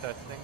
Testing.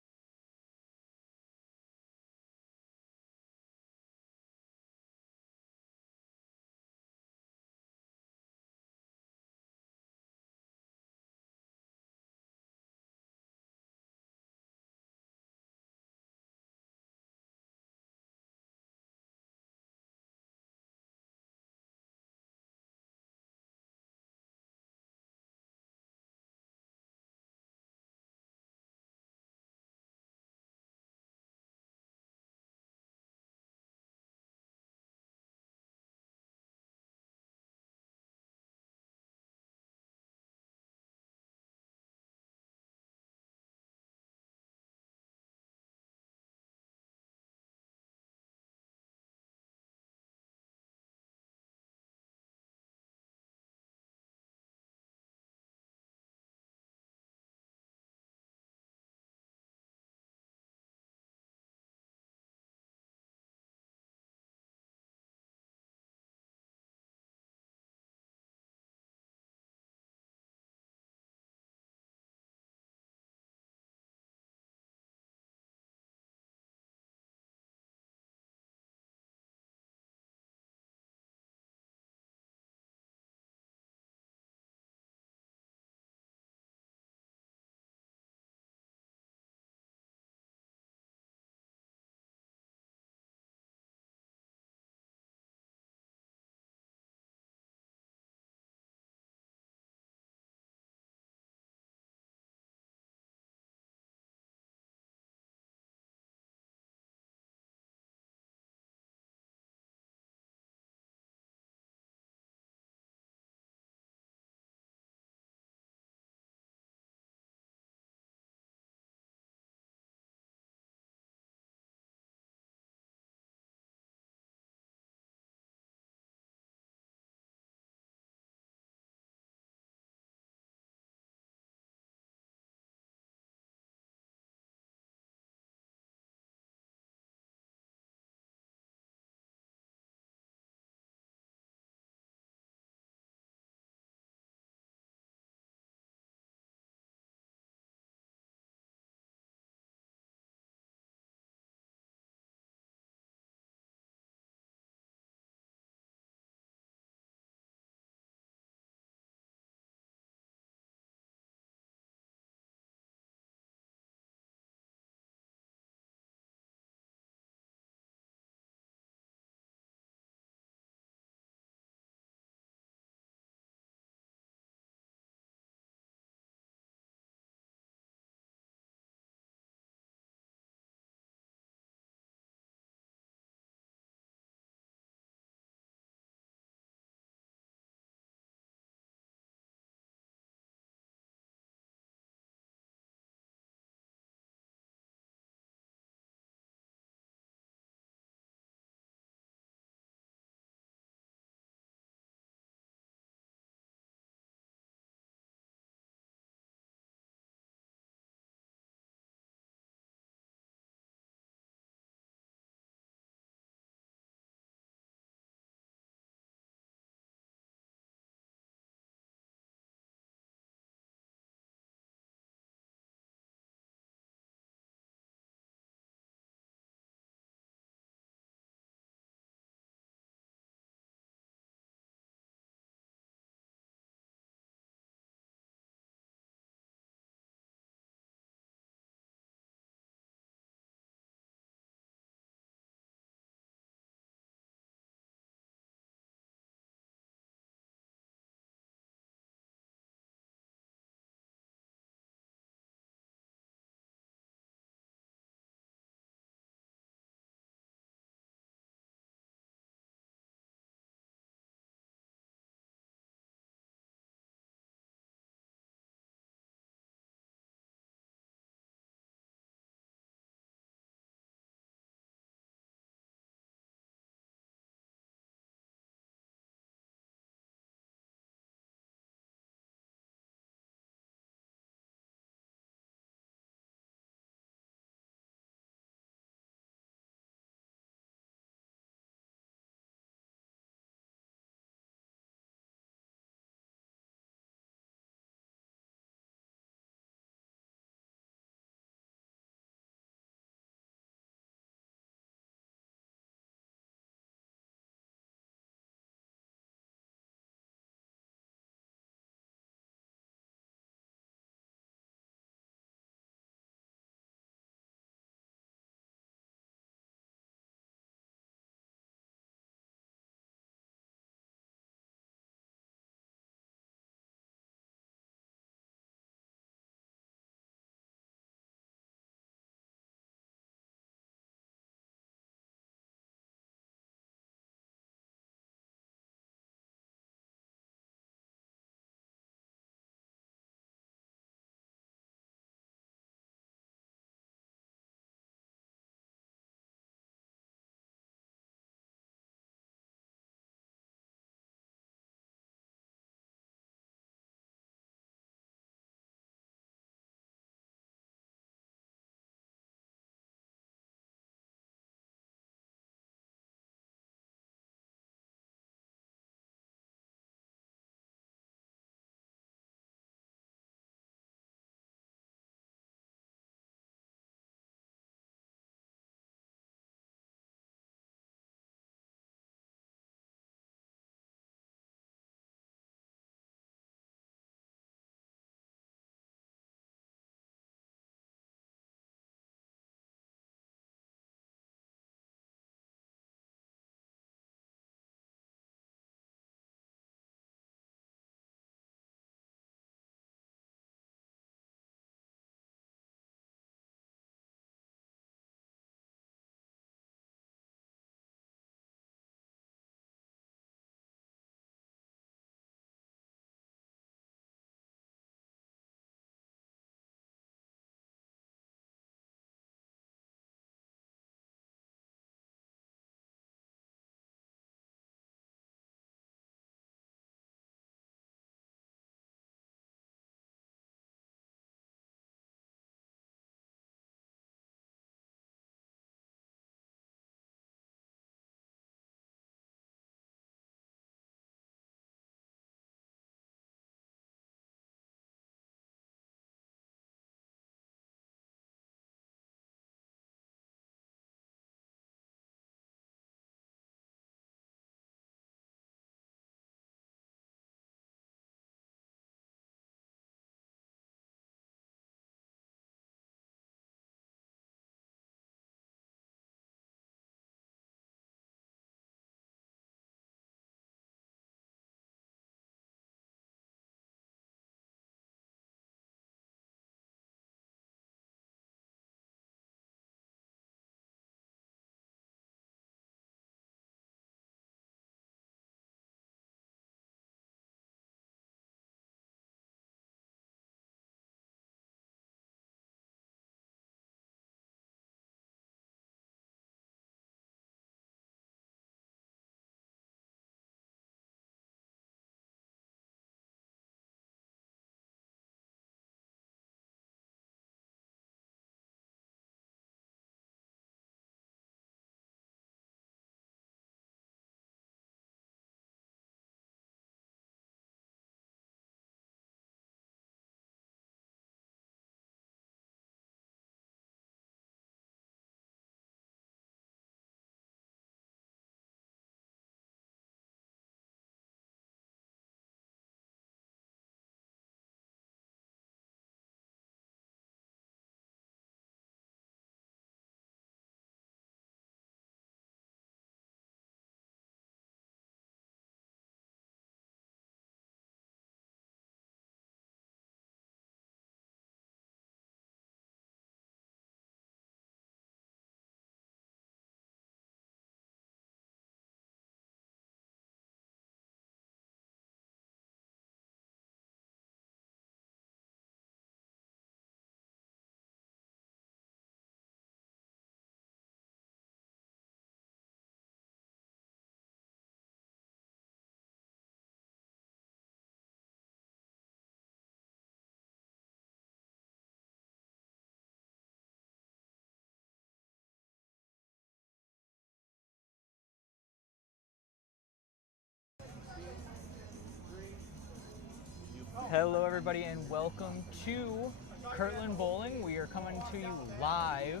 Hello everybody and welcome to Kirtland Bowling. We are coming to you live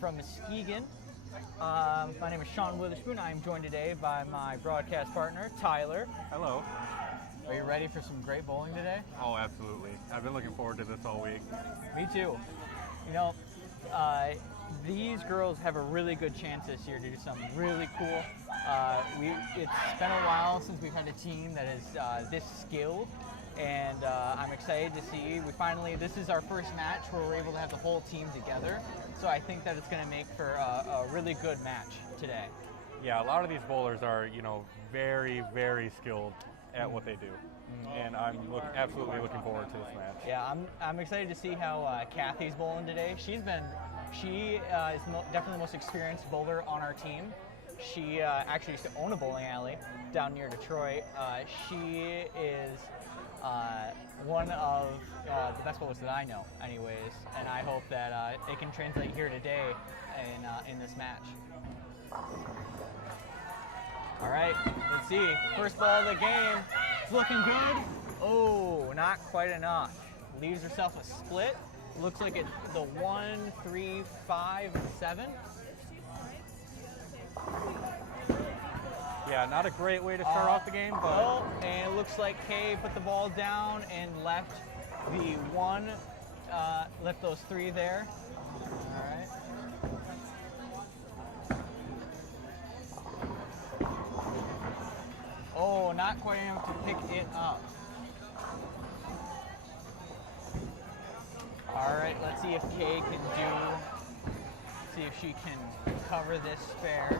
from Muskegon. My name is Sean Witherspoon. I am joined today by my broadcast partner, Tyler. Hello. Are you ready for some great bowling today? Oh, absolutely. I've been looking forward to this all week. Me too. You know, these girls have a really good chance this year to do something really cool. It's been a while since we've had a team that is this skilled, and I'm excited to see. This is our first match where we're able to have the whole team together, so I think that it's going to make for a really good match today. Yeah, a lot of these bowlers are, very, very skilled at what they do, and I'm absolutely looking forward to this match. Yeah, I'm excited to see how Kathy's bowling today. She is definitely the most experienced bowler on our team. She actually used to own a bowling alley down near Detroit. She is one of the best bowlers that I know, anyways, and I hope that it can translate here today in this match. All right, let's see. First ball of the game. It's looking good. Oh, not quite enough. Leaves herself a split. Looks like it's the 1, 3, 5, and 7. Yeah, not a great way to start off the game, but... Oh, and it looks like Kay put the ball down and left the 1, left those 3 there. All right. Oh, not quite enough to pick it up. All right, let's see if Kay see if she can cover this spare.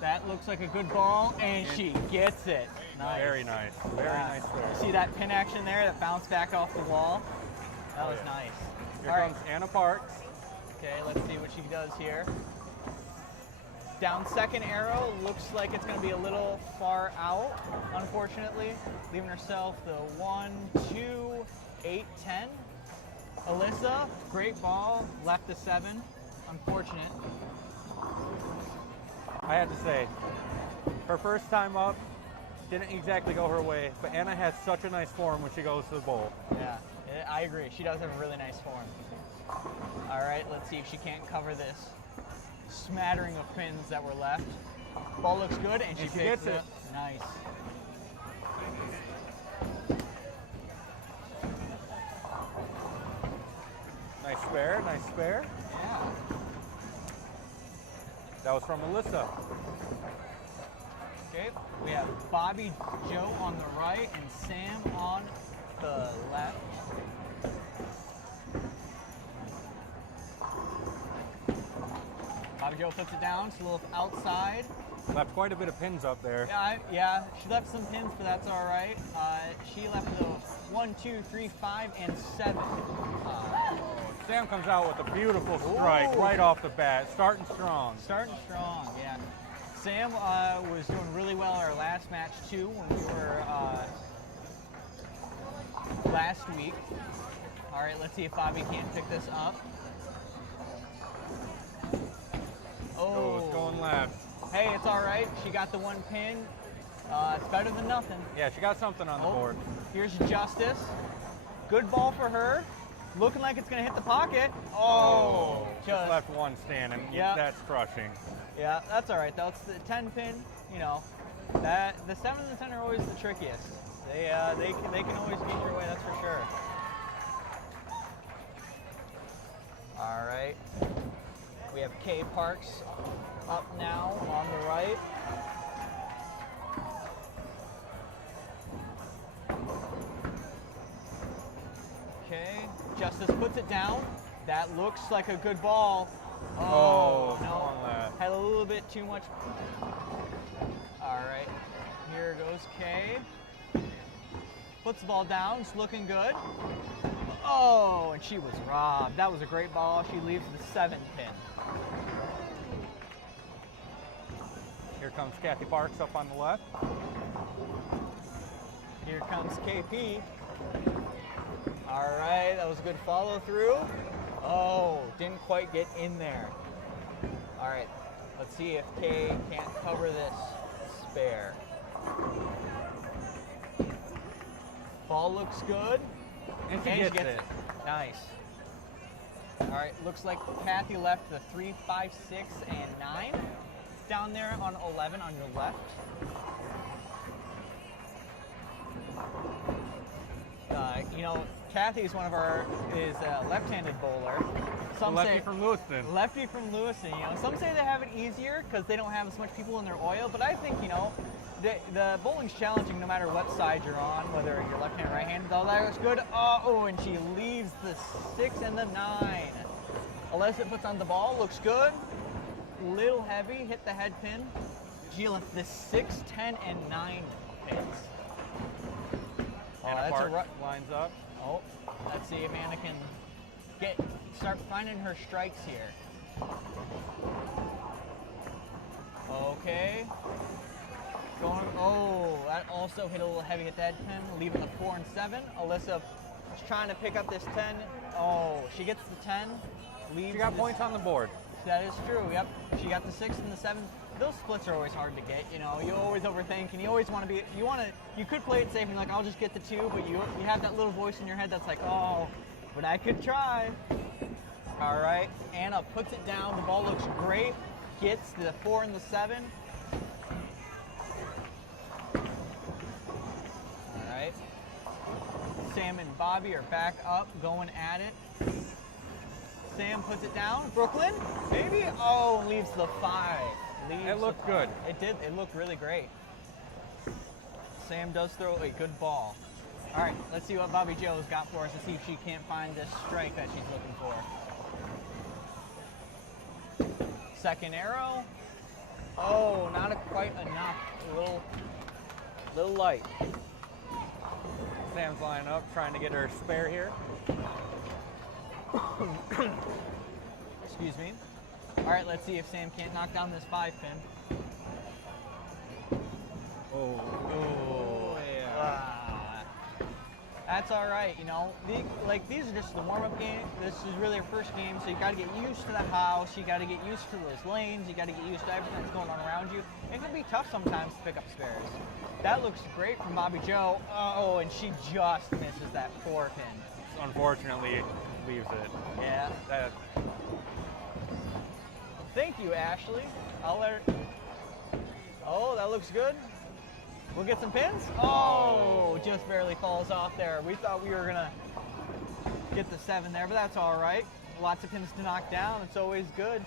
That looks like a good ball, and she gets it. Nice. Very nice. Very nice there. See that pin action there that bounced back off the wall? That was nice. Here comes Anna Parks. Okay, let's see what she does here. Down second arrow, looks like it's going to be a little far out, unfortunately. Leaving herself the 1, 2, 8, 10. Alyssa, great ball, left the 7. Unfortunate. I have to say, her first time up didn't exactly go her way, but Anna has such a nice form when she goes to the bowl. Yeah, I agree. She does have a really nice form. All right, let's see if she can't cover this smattering of pins that were left. Ball looks good, and she gets it. Nice. Nice spare, nice spare. Yeah. That was from Alyssa. Okay, we have Bobby Joe on the right and Sam on the left. Bobby Joe puts it down, it's a little outside. Left quite a bit of pins up there. Yeah, she left some pins, but that's all right. She left the 1, 2, 3, 5, and 7. Sam comes out with a beautiful strike right off the bat, starting strong. Starting strong, yeah. Sam was doing really well in our last match too when we were last week. All right, let's see if Bobby can't pick this up. Oh, it's going left. Hey, it's all right. She got the 1 pin. It's better than nothing. Yeah, she got something on the board. Here's Justice. Good ball for her. Looking like it's going to hit the pocket. Oh, just left 1 standing. Yeah. That's crushing. Yeah, that's all right. That's the 10 pin. That the 7 and the 10 are always the trickiest. They can always get your way. That's for sure. All right. We have Kay Parks up now on the right. Okay, Justice puts it down. That looks like a good ball. Oh no, had a little bit too much. All right, here goes Kay. Puts the ball down, it's looking good. Oh, and she was robbed. That was a great ball. She leaves the 7 pin. Here comes Kathy Parks up on the left. Here comes KP. All right, that was a good follow through. Oh, didn't quite get in there. All right, let's see if Kay can't cover this spare. Ball looks good. And she gets it. Nice. All right, looks like Kathy left the 3, 5, 6, and 9 down there on 11 on your left. You know, Kathy is is a left-handed bowler. Some Lefty say from Lewiston. lefty from Lewiston. You know, some say they have it easier because they don't have as much people in their oil. But I think, you know, the bowling's challenging no matter what side you're on, whether you're left-handed or right-handed. Oh, that looks good. Oh, and she leaves the 6 and the 9. Alyssa puts on the ball. Looks good. Little heavy. Hit the head pin. She left the 6, 10, and 9 pins. Oh, Anna that's Park lines up. Oh, let's see if Anna can start finding her strikes here. Okay. Oh, that also hit a little heavy at that 10, leaving the 4 and 7. Alyssa is trying to pick up this 10. Oh, she gets the 10. Leaves She got points on the board. That is true, yep. She got the 6 and the 7. Those splits are always hard to get, you know. You always overthink, and you always want to be, you could play it safe and be like, I'll just get the 2, but you have that little voice in your head that's like, oh, but I could try. All right, Anna puts it down. The ball looks great. Gets the 4 and the 7. All right. Sam and Bobby are back up, going at it. Sam puts it down. Brooklyn, maybe? Oh, leaves the 5. It looked good. It did. It looked really great. Sam does throw a good ball. All right, let's see what Bobby Joe's got for us to see if she can't find this strike that she's looking for. Second arrow. Oh, not quite enough. A little light. Sam's lining up, trying to get her spare here. Excuse me. All right, let's see if Sam can't knock down this 5 pin. Oh, yeah. That's all right, you know. These are just the warm-up game. This is really her first game, so you got to get used to the house. You got to get used to those lanes. You got to get used to everything that's going on around you. It can be tough sometimes to pick up spares. That looks great from Bobby Joe. Oh, and she just misses that 4 pin. Unfortunately, leaves it. Yeah. Thank you, Ashley. I'll let her. Oh, that looks good. We'll get some pins. Oh, just barely falls off there. We thought we were gonna get the 7 there, but that's all right. Lots of pins to knock down. It's always good.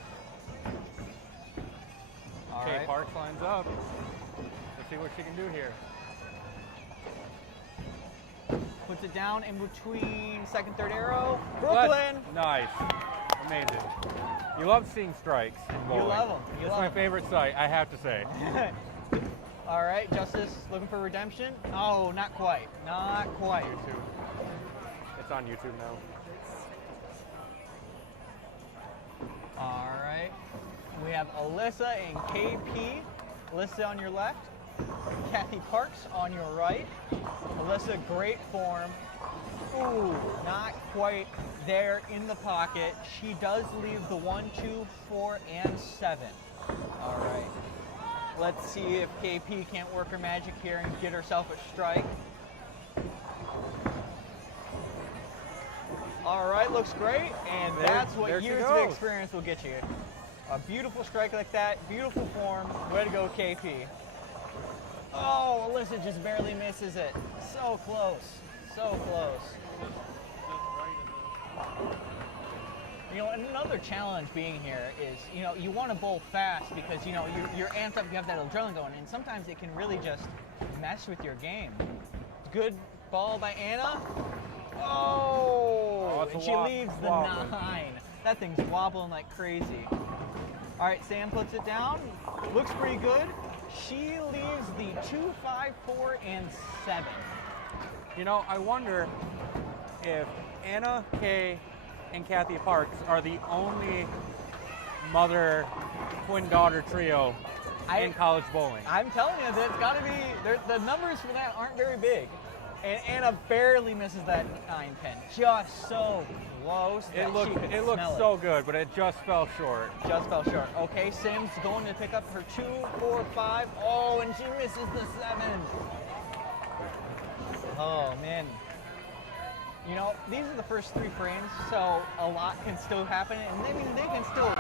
All Kay right. Parks lines up. Let's see what she can do here. Puts it down in between second, third arrow. Brooklyn. Nice. Amazing. You love seeing strikes in bowling. You love them. It's my favorite sight, I have to say. All right, Justice looking for redemption. Oh, not quite. Not quite. YouTube. It's on YouTube now. All right. We have Alyssa and KP. Alyssa on your left. Kathy Parks on your right. Alyssa, great form. Ooh, not quite there in the pocket. She does leave the 1, 2, 4, and 7. All right. Let's see if KP can't work her magic here and get herself a strike. All right, looks great, and that's what years of experience will get you. A beautiful strike like that, beautiful form. Way to go, KP. Oh, Alyssa just barely misses it. So close, so close. You know, another challenge being here is, you know, you want to bowl fast because, you know, you're amped up, you have that adrenaline going, and sometimes it can really just mess with your game. Good ball by Anna. Oh, and she leaves the 9. That thing's wobbling like crazy. All right, Sam puts it down. Looks pretty good. She leaves the 2, 5, 4, and 7. You know, I wonder if Anna, Kay, and Kathy Parks are the only mother twin daughter trio in college bowling. I'm telling you that it's got to be, the numbers for that aren't very big. And Anna barely misses that 9 pin. Just so close. It looked so good, but it just fell short. Just fell short. Okay, Sam's going to pick up her 2, 4, 5. Oh, and she misses the 7. Oh, man. You know, these are the first 3 frames, so a lot can still happen, and I mean, they can still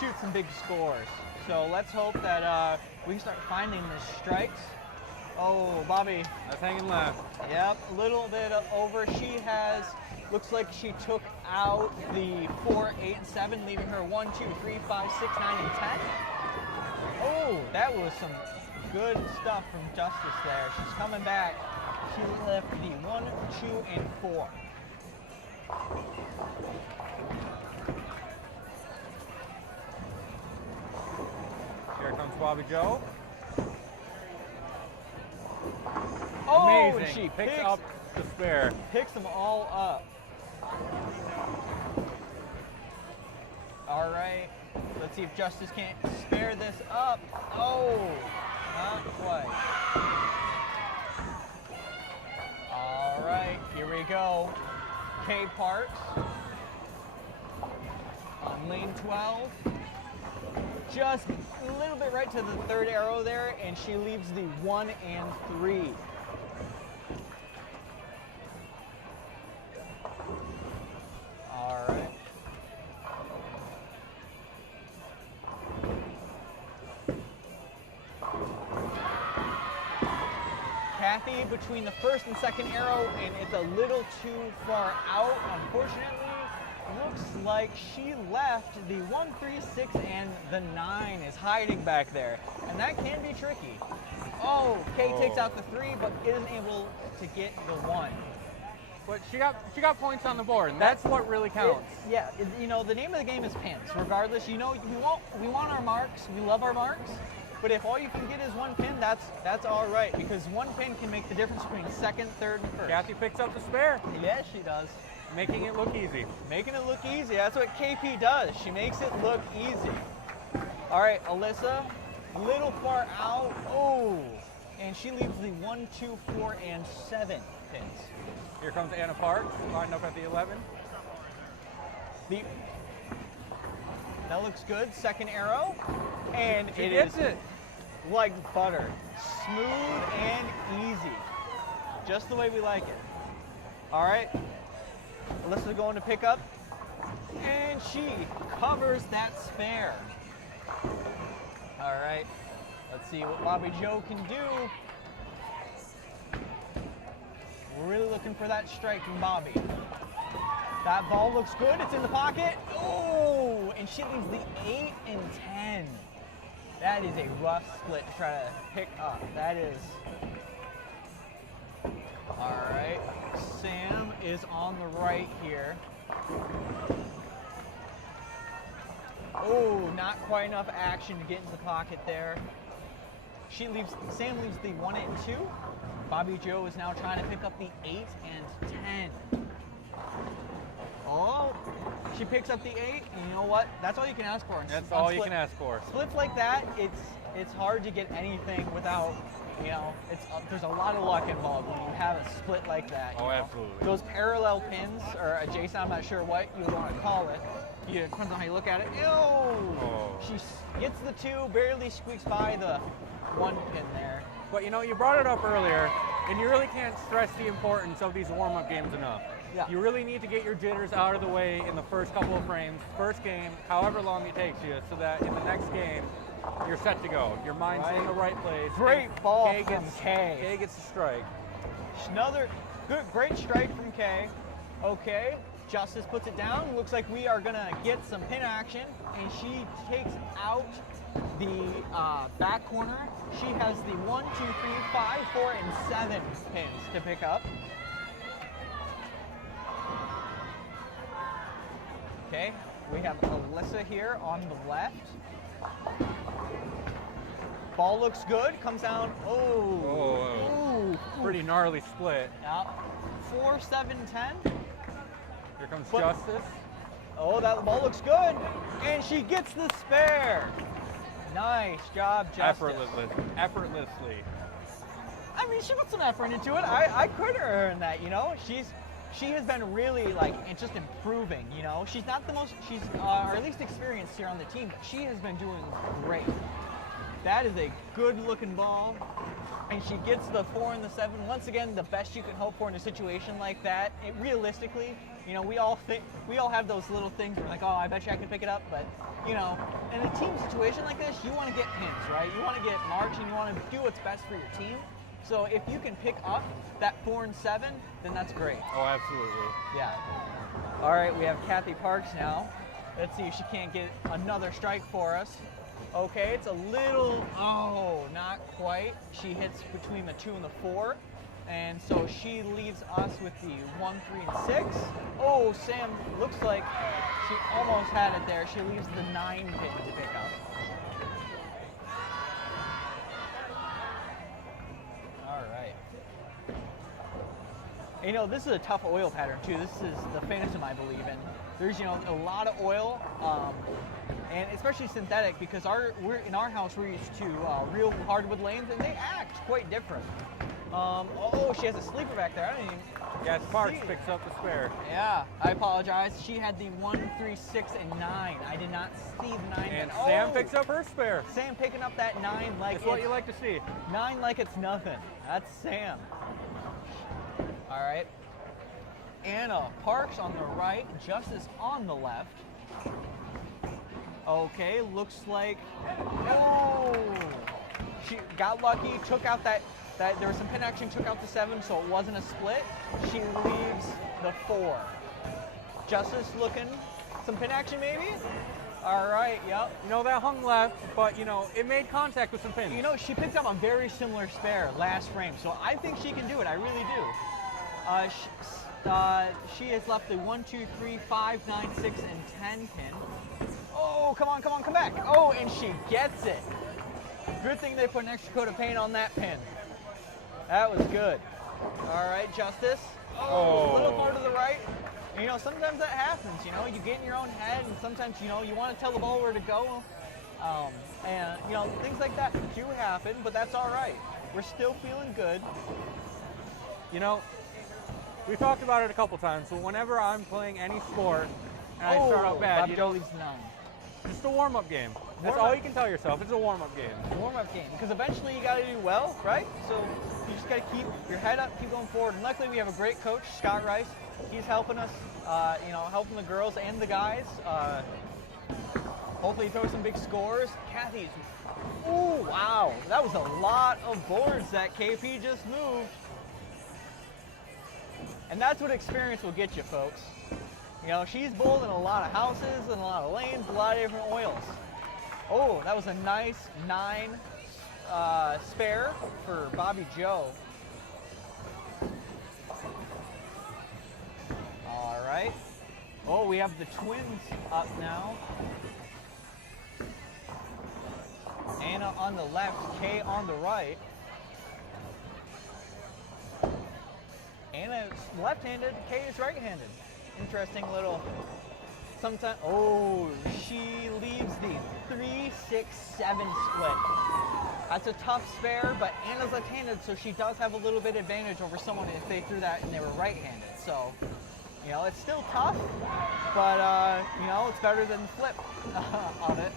shoot some big scores. So let's hope that we can start finding the strikes. Oh, Bobby. That's hanging left. Yep, a little bit over. She has, looks like she took out the 4, 8, and 7, leaving her 1, 2, 3, 5, 6, 9, and 10. Oh, that was some good stuff from Justice there. She's coming back. She left the 1, 2, and 4. Here comes Bobby Joe. Oh, Amazing. she picks up the spare. Picks them all up. All right. Let's see if Justice can't spare this up. Oh, not quite. All right, here we go. Kay Parks on lane 12. Just a little bit right to the 3rd arrow there, and she leaves the 1 and 3. All right. Kathy between the 1st and 2nd arrow, and it's a little too far out, unfortunately. Looks like she left the 1, 3, 6, and the 9 is hiding back there, and that can be tricky. Oh, Kay takes out the 3, but isn't able to get the 1. But she got points on the board, and that's what really counts. You know, the name of the game is pins. Regardless, you know, we want our marks. We love our marks. But if all you can get is 1 pin, that's all right, because 1 pin can make the difference between 2nd, 3rd, and 1st. Kathy picks up the spare. Yes, she does. Making it look easy. Making it look easy. That's what KP does. She makes it look easy. All right, Alyssa, a little far out. Oh, and she leaves the 1, 2, 4, and 7 pins. Here comes Anna Parks, lined up at the 11. That looks good. 2nd arrow, and She gets it. Like butter, smooth and easy, just the way we like it. All right, Alyssa's going to pick up, and she covers that spare. All right, let's see what Bobby Joe can do. We're really looking for that strike from Bobby. That ball looks good. It's in the pocket. Oh, and she leaves the 8 and 10. That is a rough split to try to pick up. That is. All right. Sam is on the right here. Oh, not quite enough action to get into the pocket there. Sam leaves the 1 and 2. Bobby Joe is now trying to pick up the 8 and 10. Oh, she picks up the 8, and you know what? That's all you can ask for. That's all you can ask for. Splits like that, it's hard to get anything without, you know, there's a lot of luck involved when you have a split like that. Oh, absolutely. Those parallel pins, or adjacent, I'm not sure what you would want to call it. It depends on how you look at it. Ew! Oh. She gets the 2, barely squeaks by the 1 pin there. But you know, you brought it up earlier, and you really can't stress the importance of these warm-up games enough. Yeah. You really need to get your jitters out of the way in the first couple of frames, first game, however long it takes you, so that in the next game, you're set to go. Your mind's in the right place. Great ball Kay from Kay. Kay gets the strike. Another great strike from Kay. Okay, Justice puts it down. Looks like we are gonna get some pin action, and she takes out the back corner. She has the 1, 2, 3, 5, 4, and 7 pins to pick up. Okay, we have Alyssa here on the left. Ball looks good, comes down. Oh, Pretty gnarly split. Yeah. 4, 7, 10. Here comes Justice. Oh, that ball looks good, and she gets the spare. Nice job, Justice. Effortlessly. I mean, she put some effort into it. I credit her in that, you know. She has been really, just improving, you know. She's not the most, she's our least experienced here on the team, but she has been doing great. That is a good-looking ball. And she gets the 4 and the 7. Once again, the best you can hope for in a situation like that. Realistically, you know, we all have those little things where like, oh, I bet you I could pick it up. But, you know, in a team situation like this, you want to get pins, right? You want to get marks and you want to do what's best for your team. So if you can pick up that 4 and 7, then that's great. Oh, absolutely. Yeah. All right, we have Kathy Parks now. Let's see if she can't get another strike for us. Okay, it's a little, oh, not quite. She hits between the 2 and the 4. And so she leaves us with the 1, 3, and 6. Oh, Sam looks like she almost had it there. She leaves the 9 pin to pick up. All right. You know, this is a tough oil pattern too. This is the phantom I believe in. There's, you know, a lot of oil, and especially synthetic, because we're in our house we're used to real hardwood lanes, and they act quite different. Oh, she has a sleeper back there. I didn't even. Yes, Parks picks up the spare. Yeah, I apologize. She had the 1, 3, 6, and 9. I did not see the 9. And Sam picks up her spare. Sam picking up that 9 like it's what you like to see. 9 like it's nothing. That's Sam. All right. Anna Parks on the right, Justice on the left. Okay, looks like, oh, she got lucky, took out that there was some pin action, took out the 7, so it wasn't a split. She leaves the 4. Justice looking, some pin action maybe? All right, yep. You know, that hung left, but, you know, it made contact with some pins. You know, she picked up a very similar spare last frame, so I think she can do it, I really do. She has left the 1, 2, 3, 5, 9, 6, and 10 pin. Oh, come on, come back. Oh, and she gets it. Good thing they put an extra coat of paint on that pin. That was good. All right, Justice. Oh, a little far to the right. And, you know, sometimes that happens, you know. You get in your own head, and sometimes, you know, you want to tell the ball where to go. And, you know, things like that do happen, but that's all right. We're still feeling good. You know, we talked about it a couple times, but whenever I'm playing any sport and I start out bad, you know, leaves 9. Just a warm-up game. That's all you can tell yourself. It's a warm-up game. Warm-up game, because eventually you got to do well, right? So you just got to keep your head up, keep going forward. And luckily we have a great coach, Scott Rice. He's helping us, you know, helping the girls and the guys. Hopefully throw some big scores. Kathy's, ooh, wow. That was a lot of boards that KP just moved. And that's what experience will get you, folks. You know, she's bowled in a lot of houses and a lot of lanes, a lot of different oils. Oh, that was a nice 9 spare for Bobby Joe. All right. Oh, we have the twins up now. Anna on the left, Kay on the right. Anna is left-handed, Kay is right-handed. Interesting little, sometimes, oh, she leaves the 3, 6, 7 split. That's a tough spare, but Anna's left-handed, so she does have a little bit advantage over someone if they threw that and they were right-handed. So, you know, it's still tough, but, you know, it's better than the flip of it.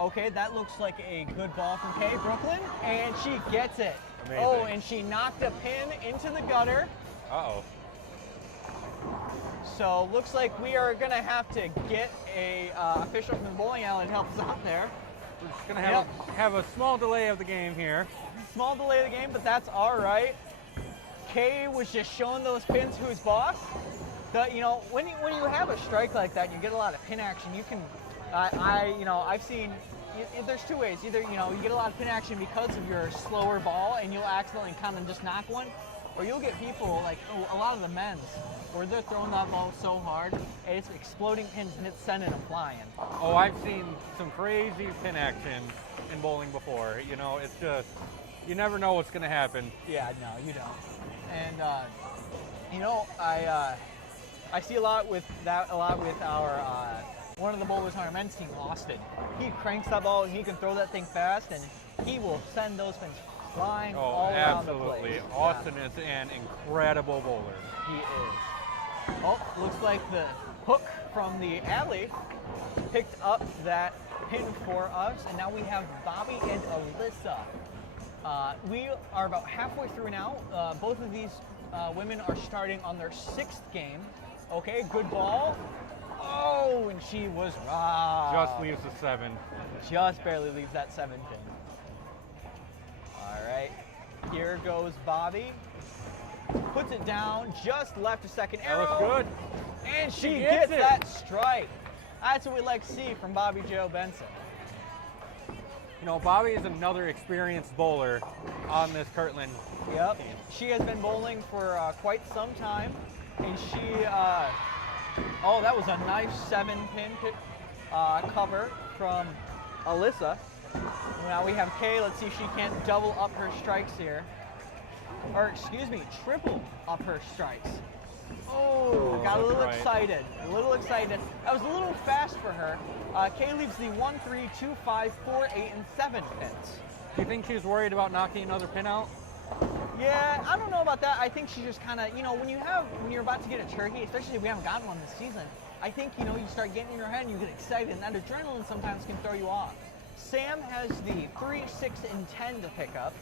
Okay, that looks like a good ball from Kay, Brooklyn, and she gets it. Amazing. Oh, and she knocked a pin into the gutter. Uh-oh. So looks like we are going to have to get a official from the bowling alley to help us out there. We're just going to have a small delay of the game here. Small delay of the game, but that's all right. Kay was just showing those pins who's boss. You know, when you have a strike like that, you get a lot of pin action. You can, you know, I've seen. There's 2 ways. Either, you know, you get a lot of pin action because of your slower ball, and you'll accidentally kind of just knock one, or you'll get people like a lot of the men's where they're throwing that ball so hard, and it's exploding pins and it's sending them flying. Oh, I've seen some crazy pin action in bowling before. You know, it's just, you never know what's going to happen. Yeah, no, you don't. And, you know, I see a lot with our, one of the bowlers on our men's team, Austin. He cranks that ball and he can throw that thing fast, and he will send those pins flying all around the place. Absolutely. Austin is an incredible bowler. He is. Oh, looks like the hook from the alley picked up that pin for us, and now we have Bobby and Alyssa. We are about halfway through now. Both of these women are starting on their 6th game. Okay, good ball. Oh, and she was robbed. Just leaves the 7. Just barely leaves that 7 pin. All right, here goes Bobby. Puts it down, just left a second arrow. That looks good. And she gets gets it. that strike. That's what we like to see from Bobby Joe Benson. You know, Bobby is another experienced bowler on this Kirtland Yep. team. She has been bowling for quite some time, and she, oh, that was a nice 7-pin cover from Alyssa. Now we have Kay. Let's see if she can't double up her strikes here. Or, excuse me, triple up her strikes. Oh, got a little that's right. excited. A little excited. That was a little fast for her. Kay leaves the 1, 3, 2, 5, 4, 8, and 7 pins. Do you think she's worried about knocking another pin out? Yeah, I don't know about that. I think she just kind of, you know, when you're about to get a turkey, especially if we haven't gotten one this season, I think, you know, you start getting in your head and you get excited, and that adrenaline sometimes can throw you off. Sam has the 3, 6, and 10 to pick up.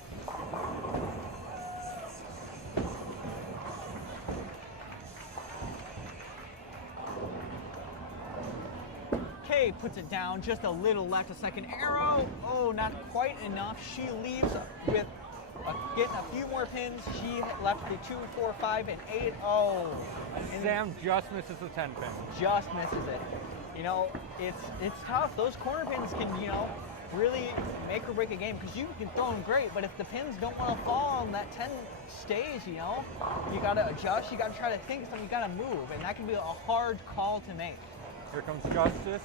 Kay puts it down just a little left, a second arrow. Oh, not quite enough. She leaves with getting a few more pins. She left the 2, 4, 5, and 8. Oh, and Sam just misses the 10 pin. just misses it. You know, it's tough. Those corner pins can, you know, really make or break a game, because you can throw them great, but if the pins don't want to fall and that 10 stays, you know, you got to adjust. You got to try to think of something. You got to move, and that can be a hard call to make. Here comes Justice.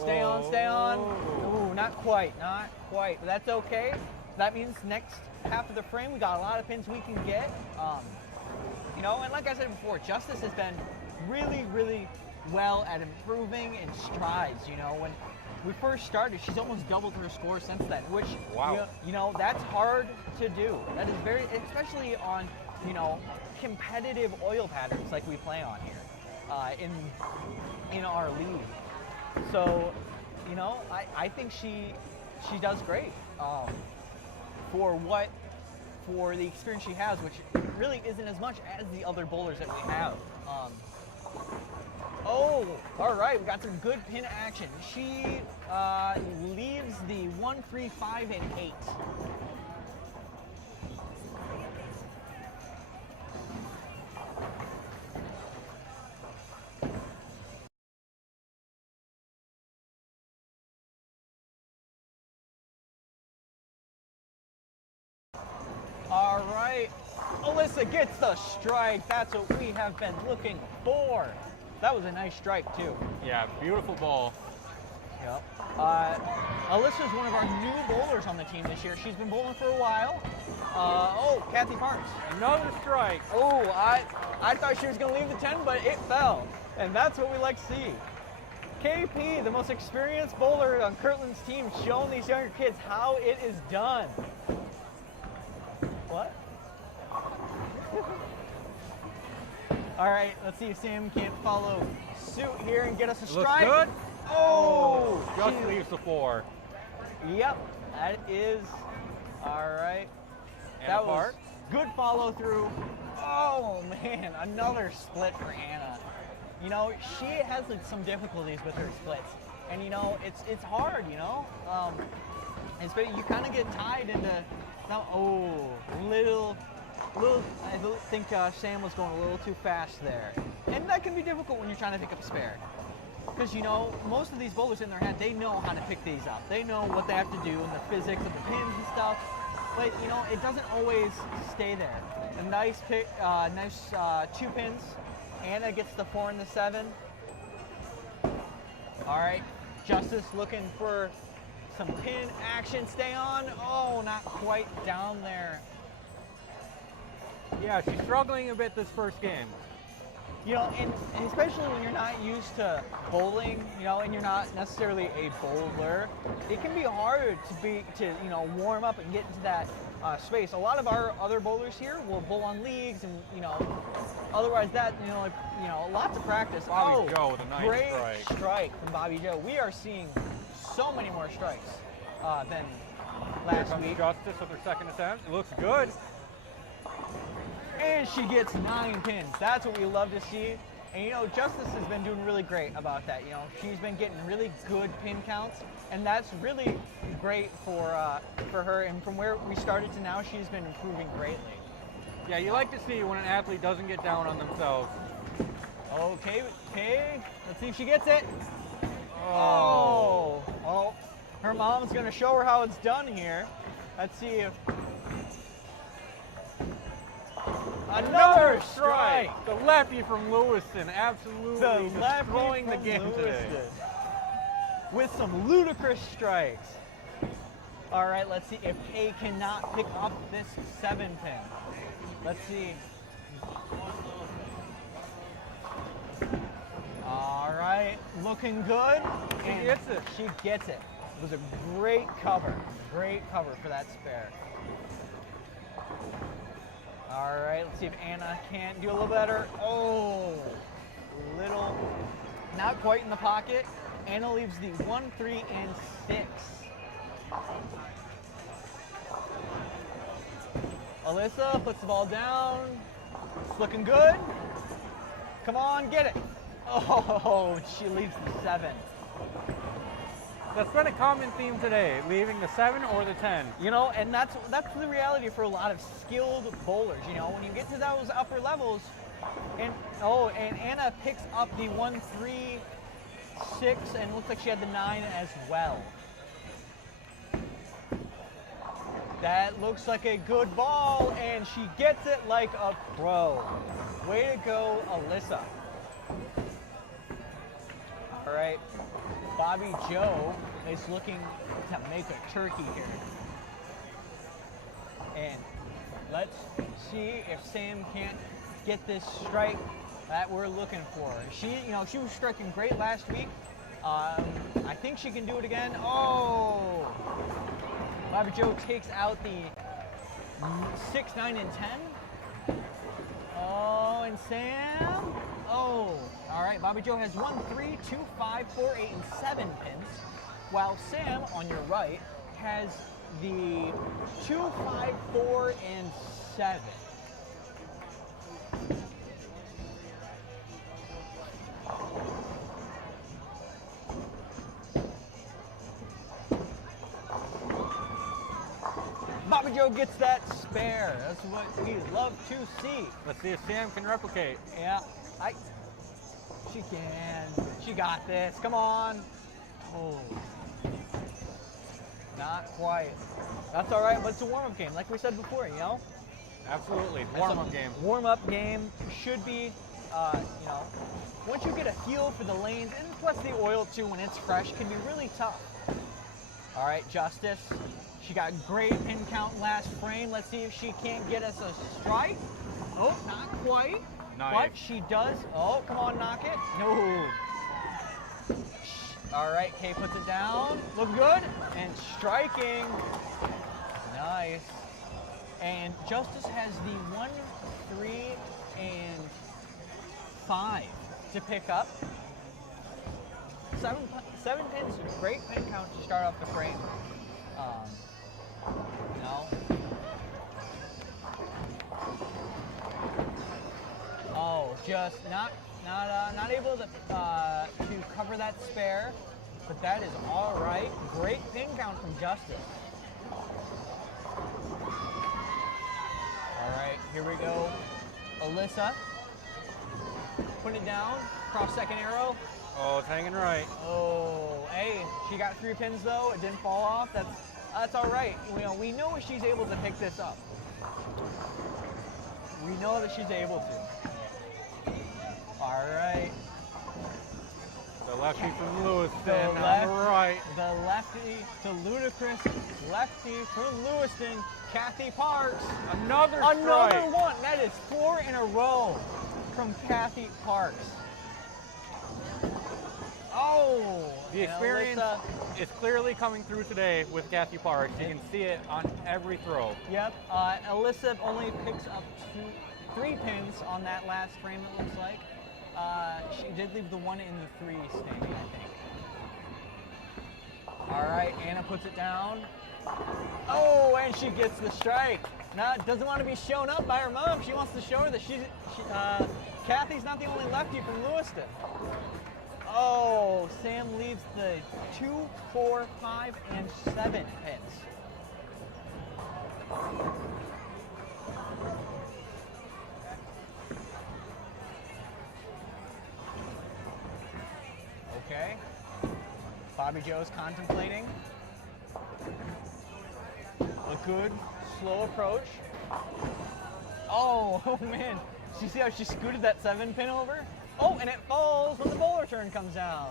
Stay on, stay on. Ooh, not quite, but that's okay. That means next half of the frame, we got a lot of pins we can get. You know, and like I said before, Justice has been really, really well at improving in strides. You know, when we first started, she's almost doubled her score since then, which, Wow. you know, that's hard to do. That is very, especially on, you know, competitive oil patterns like we play on here in our league. So, you know, I think she does great for the experience she has, which really isn't as much as the other bowlers that we have. Oh, all right, we got some good pin action. She leaves the 1, 3, 5, and 8. All right, Alyssa gets the strike. That's what we have been looking for. That was a nice strike too. Yeah, beautiful ball. Yep. Alyssa is one of our new bowlers on the team this year. She's been bowling for a while. Oh, Kathy Parks. Another strike. Oh, I thought she was going to leave the 10, but it fell. And that's what we like to see. KP, the most experienced bowler on Kirtland's team, showing these younger kids how it is done. What? All right, let's see if Sam can't follow suit here and get us a strike. Looks good. Oh, Just she- leaves the 4. Yep, that is all right. Anna That was Parks. good follow through. Oh man, another split for Anna. You know, she has some difficulties with her splits, and you know it's hard. You know, you kind of get tied into. Little. I think Sam was going a little too fast there, and that can be difficult when you're trying to pick up a spare. Because, you know, most of these bowlers in their head, they know how to pick these up. They know what they have to do and the physics of the pins and stuff. But, you know, it doesn't always stay there. A nice pick, nice 2 pins. Anna gets the 4 and the 7. All right, Justice looking for some pin action. Stay on. Oh, not quite down there. Yeah, she's struggling a bit this first game. You know, and especially when you're not used to bowling, you know, and you're not necessarily a bowler, it can be hard to warm up and get into that space. A lot of our other bowlers here will bowl on leagues, and you know, otherwise that lots of practice. Bobby Joe with a nice great strike. strike from Bobby Joe. We are seeing so many more strikes than Here last comes week. Justice with her second attempt. It looks good. And she gets 9 pins. That's what we love to see. And Justice has been doing really great about that. She's been getting really good pin counts, and that's really great for her. And from where we started to now, she's been improving greatly. Yeah, you like to see when an athlete doesn't get down on themselves. Okay. Let's see if she gets it. Oh. Her mom's gonna show her how it's done here. Let's see if another strike. The lefty from Lewiston, absolutely destroying the game today. With some ludicrous strikes. All right, let's see if Kay cannot pick up this 7 pin. Let's see. All right, looking good. She gets it. She gets it. It was a great cover. Great cover for that spare. All right, let's see if Anna can do a little better. Oh, little, not quite in the pocket. Anna leaves the 1, 3, and 6. Alyssa puts the ball down. It's looking good. Come on, get it. Oh, she leaves the 7. That's been a common theme today, leaving the 7 or the 10. And that's the reality for a lot of skilled bowlers. When you get to those upper levels, and Anna picks up the 1, 3, 6, and looks like she had the 9 as well. That looks like a good ball, and she gets it like a pro. Way to go, Alyssa. All right, Bobby Joe is looking to make a turkey here. And let's see if Sam can't get this strike that we're looking for. She was striking great last week. I think she can do it again. Oh! Bobby Joe takes out the 6, 9, and 10. Oh, and Sam. Oh, all right. Bobby Joe has 1, 3, 2, 5, 4, 8, and 7 pins, while Sam on your right has the 2, 5, 4, and 7. Bobby Joe gets that spare. That's what we love to see. Let's see if Sam can replicate. Yeah, she can. She got this. Come on. Oh, not quite. That's all right, but it's a warm-up game, like we said before. Absolutely, warm-up game. Warm-up game should be, once you get a feel for the lanes, and plus the oil too, when it's fresh, can be really tough. All right, Justice. She got great pin count last frame. Let's see if she can't get us a strike. Oh, not quite. Nice. But she does. Oh, come on, knock it. No. All right, Kay puts it down. Look good. And striking. Nice. And Justice has the 1, 3, and 5 to pick up. 7 pins, great pin count to start off the frame. Oh, just not able to cover that spare, but that is all right. Great pin count from Justice. All right, here we go. Alyssa, put it down. Cross second arrow. Oh, it's hanging right. Oh, hey, she got 3 pins though. It didn't fall off. That's all right. We know she's able to pick this up. We know that she's able to. All right. The lefty from Lewiston on the right. The lefty to ludicrous lefty from Lewiston, Kathy Parks. Another strike. One. That is 4 in a row from Kathy Parks. Oh, the experience is clearly coming through today with Kathy Parks. You can see it on every throw. Yep. Alyssa only picks up 3 pins on that last frame, it looks like. She did leave the 1 in the 3 standing, I think. All right, Anna puts it down. Oh, and she gets the strike. Doesn't want to be shown up by her mom. She wants to show her that Kathy's not the only lefty from Lewiston. Oh, Sam leaves the 2, 4, 5, and 7 pins. Okay. Bobby Joe's contemplating. A good, slow approach. Oh man. You see how she scooted that 7 pin over? Oh, and it falls when the bowler turn comes down.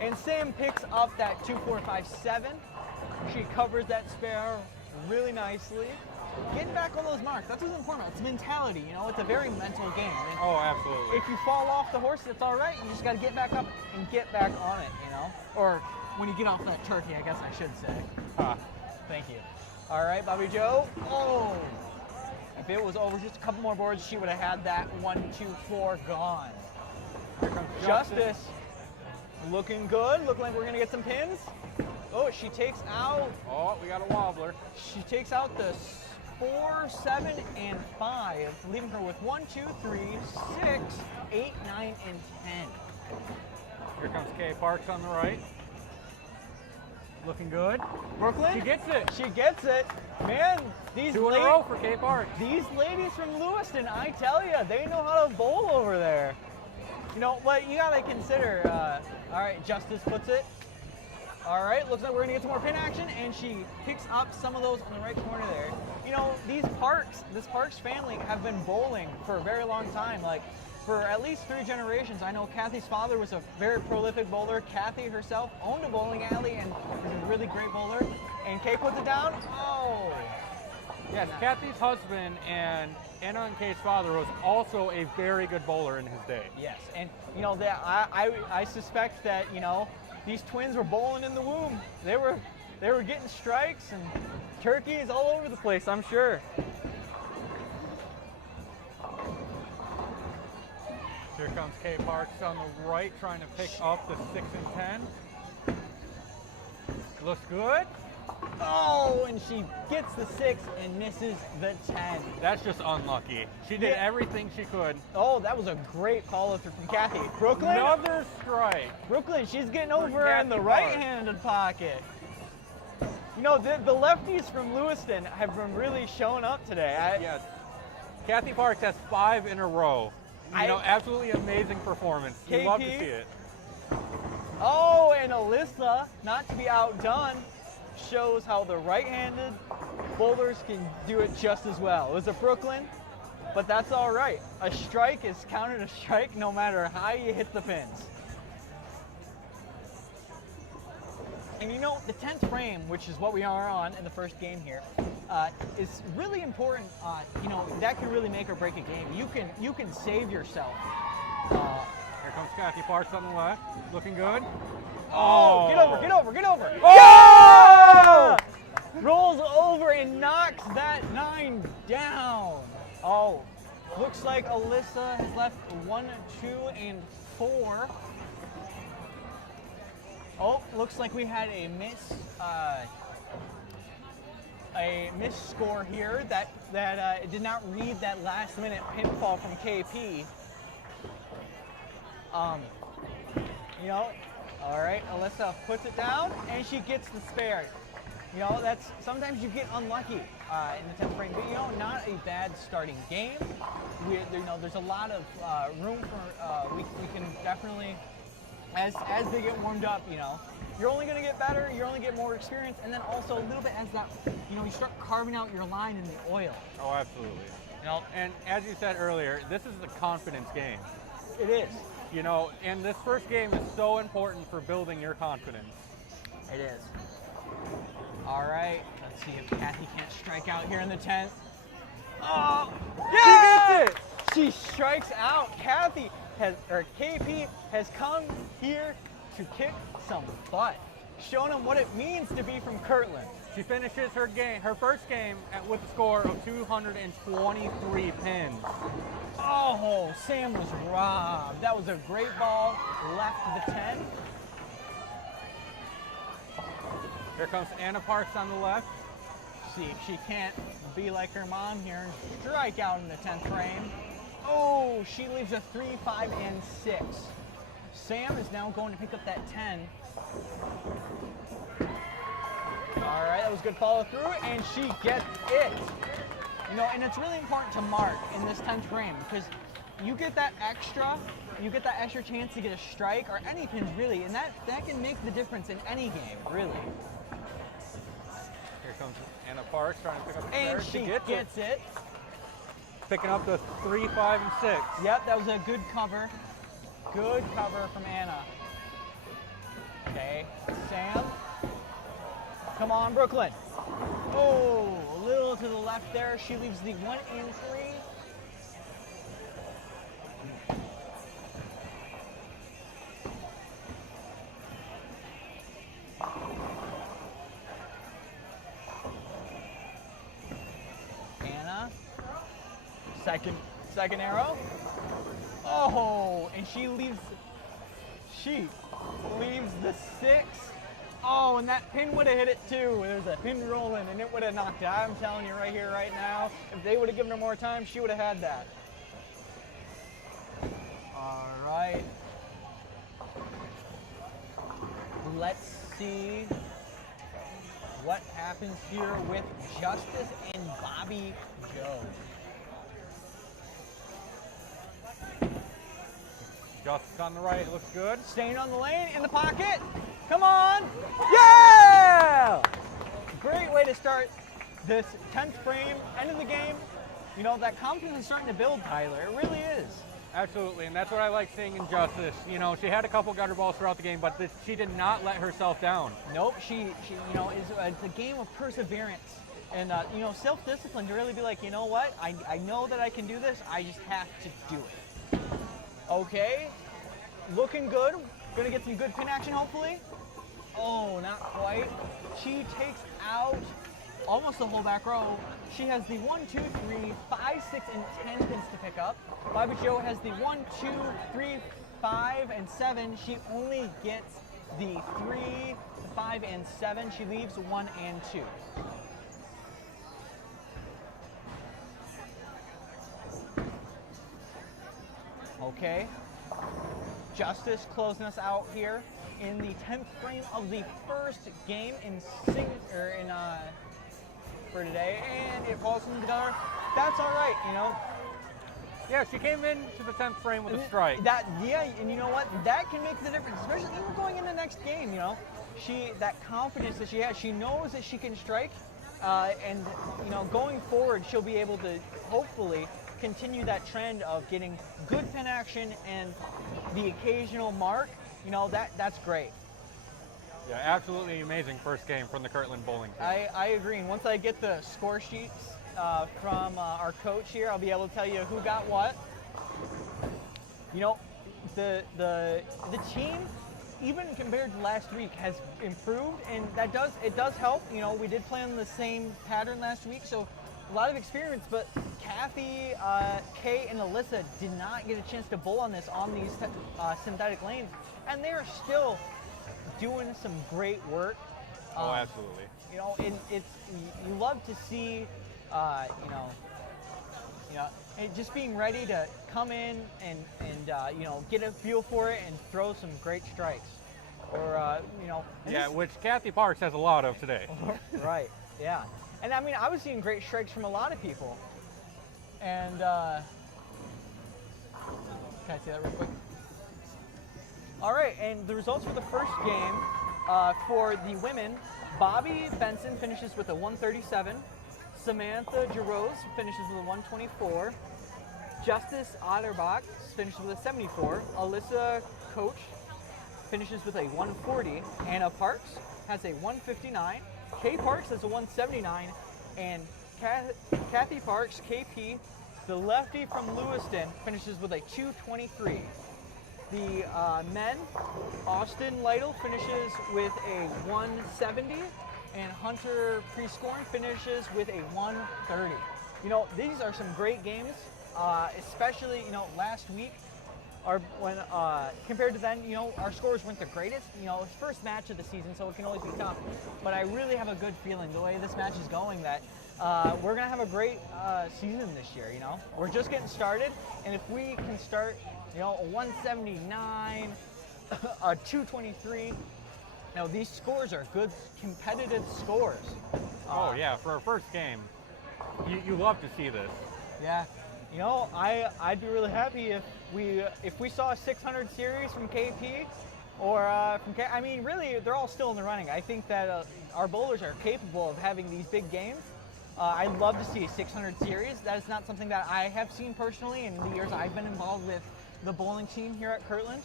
And Sam picks up that 2, 4, 5, 7. She covers that spare really nicely. Getting back on those marks, that's what's important. It's mentality, you know, it's a very mental game. And oh, absolutely. if you fall off the horse, it's all right. You just got to get back up and get back on it, you know? Or when you get off that turkey, I guess I should say. Thank you. All right, Bobby Joe. Oh, if it was over just a couple more boards, she would have had that 1, 2, 4 gone. Here comes Justice. Looking good. Looking like we're going to get some pins. Oh, she takes out. Oh, we got a wobbler. She takes out the 4, 7, and 5, leaving her with 1, 2, 3, 6, 8, 9, and 10. Here comes Kay Parks on the right. Looking good. Brooklyn? She gets it. She gets it. Man, these 2 in a row for Kay Parks. These ladies from Lewiston, I tell you, they know how to bowl over there. You know, but you got to consider, all right, Justice puts it. All right, looks like we're going to get some more pin action, and she picks up some of those on the right corner there. You know, this Parks family have been bowling for a very long time, like for at least 3 generations. I know Kathy's father was a very prolific bowler. Kathy herself owned a bowling alley and was a really great bowler. And Kay puts it down. Oh! Yes, Nice. Kathy's husband and Anna and Kay's father was also a very good bowler in his day. Yes, and you know that I suspect that, you know, these twins were bowling in the womb. They were getting strikes and turkeys all over the place, I'm sure. Here comes Kay Parks on the right, trying to pick up the 6 and 10. Looks good. Oh, and she gets the 6 and misses the 10. That's just unlucky. She did everything she could. Oh, that was a great follow through from Kathy. Brooklyn? Another strike. Brooklyn, she's getting over in the Kathy right-handed pocket. You know, the lefties from Lewiston have been really showing up today. Yes. Kathy Parks has 5 in a row. You know, absolutely amazing performance. You love to see it. Oh, and Alyssa, not to be outdone, shows how the right-handed bowlers can do it just as well. It was a Brooklyn, but that's all right. A strike is counted a strike no matter how you hit the pins. And you know, the 10th frame, which is what we are on in the first game here, is really important. You know, that can really make or break a game. You can save yourself. Here comes Kathy Parks on the left, looking good. Oh, get over, get over, get over. Oh! Yeah! Rolls over and knocks that 9 down. Oh, looks like Alyssa has left 1, 2, and 4. Oh, looks like we had a miss score here that did not read that last minute pinfall from KP. You know, all right, Alyssa puts it down and she gets the spare. You know, that's sometimes you get unlucky in the 10th frame, but you know, not a bad starting game. You know, there's a lot of room for we can definitely. As they get warmed up, you know, you're only going to get better, you're only get more experience, and then also a little bit as that, you know, you start carving out your line in the oil. Oh, absolutely. You know, and as you said earlier, this is a confidence game. It is. You know, and this first game is so important for building your confidence. It is. All right, let's see if Kathy can't strike out here in the 10th. Oh, yeah! She gets it! She strikes out. KP has come here to kick some butt, showing them what it means to be from Kirtland. She finishes her first game with a score of 223 pins. Oh, Sam was robbed. That was a great ball, left the 10. Here comes Anna Parks on the left. See if she can't be like her mom here and strike out in the 10th frame. Oh, she leaves a 3, 5, and 6. Sam is now going to pick up that 10. All right, that was good follow through, and she gets it. You know, and it's really important to mark in this 10th frame because you get that extra chance to get a strike or any pins really, and that can make the difference in any game, really. Here comes Anna Parks trying to pick up the And serve. she gets it. Picking up the 3, 5, and 6. Yep, that was a good cover. Good cover from Anna. Okay, Sam. Come on, Brooklyn. Oh, a little to the left there. She leaves the 1 and 3. Anna. Second arrow. Oh, and she leaves the 6. Oh, and that pin would have hit it too. There's a pin rolling and it would have knocked it out. I'm telling you right here, right now, if they would have given her more time, she would have had that. All right. Let's see what happens here with Justice and Bobby Joe. Justice on the right, looks good. Staying on the lane, in the pocket. Come on. Yeah! Great way to start this 10th frame, end of the game. You know, that confidence is starting to build, Tyler. It really is. Absolutely, and that's what I like seeing in Justice. You know, she had a couple gutter balls throughout the game, but she did not let herself down. Nope, she you know, it's a game of perseverance. And, you know, self-discipline to really be like, you know what? I know that I can do this. I just have to do it. Okay, looking good. Gonna get some good pin action, hopefully. Oh, not quite. She takes out almost the whole back row. She has the 1, 2, 3, 5, 6, and 10 pins to pick up. Bobby Joe has the 1, 2, 3, 5, and 7. She only gets the 3, 5, and 7. She leaves 1 and 2. Okay. Justice closing us out here in the 10th frame of the first game for today, and it falls into the gutter. That's all right, you know. Yeah, she came into the 10th frame with a strike. And you know what? That can make the difference, especially even going in the next game. You know, that confidence that she has. She knows that she can strike, and you know, going forward, she'll be able to hopefully continue that trend of getting good pin action and the occasional mark. You know, that's great. Yeah, absolutely amazing first game from the Kirtland bowling team. I agree. And once I get the score sheets from our coach here, I'll be able to tell you who got what. You know, the team, even compared to last week, has improved, and it does help. You know, we did play on the same pattern last week, so a lot of experience, but Kathy, Kay, and Alyssa did not get a chance to bowl on these synthetic lanes, and they are still doing some great work. Oh, absolutely. You know, you love to see, and just being ready to come in and you know, get a feel for it and throw some great strikes, or you know. Yeah, which Kathy Parks has a lot of today. Right. Yeah. And I mean, I was seeing great strikes from a lot of people. And, can I see that real quick? All right, and the results for the first game for the women, Bobby Benson finishes with a 137. Samantha Jarosz finishes with a 124. Justice Otterbach finishes with a 74. Alyssa Coach finishes with a 140. Anna Parks has a 159. Kay Parks has a 179, and Kathy Parks, KP, the lefty from Lewiston, finishes with a 223. The men, Austin Lytle finishes with a 170, and Hunter Prescorn finishes with a 130. You know, these are some great games, especially, you know, last week. compared to then, our scores weren't the greatest. It's first match of the season, so it can always be tough. But I really have a good feeling the way this match is going that we're gonna have a great season this year. We're just getting started, and if we can start, a 179, a 223. These scores are good, competitive scores. Oh yeah, for our first game, you love to see this. Yeah, I'd be really happy if we saw a 600 series from KP or from I mean, really, they're all still in the running. I think that our bowlers are capable of having these big games. I'd love to see a 600 series. That is not something that I have seen personally in the years I've been involved with the bowling team here at Kirtland.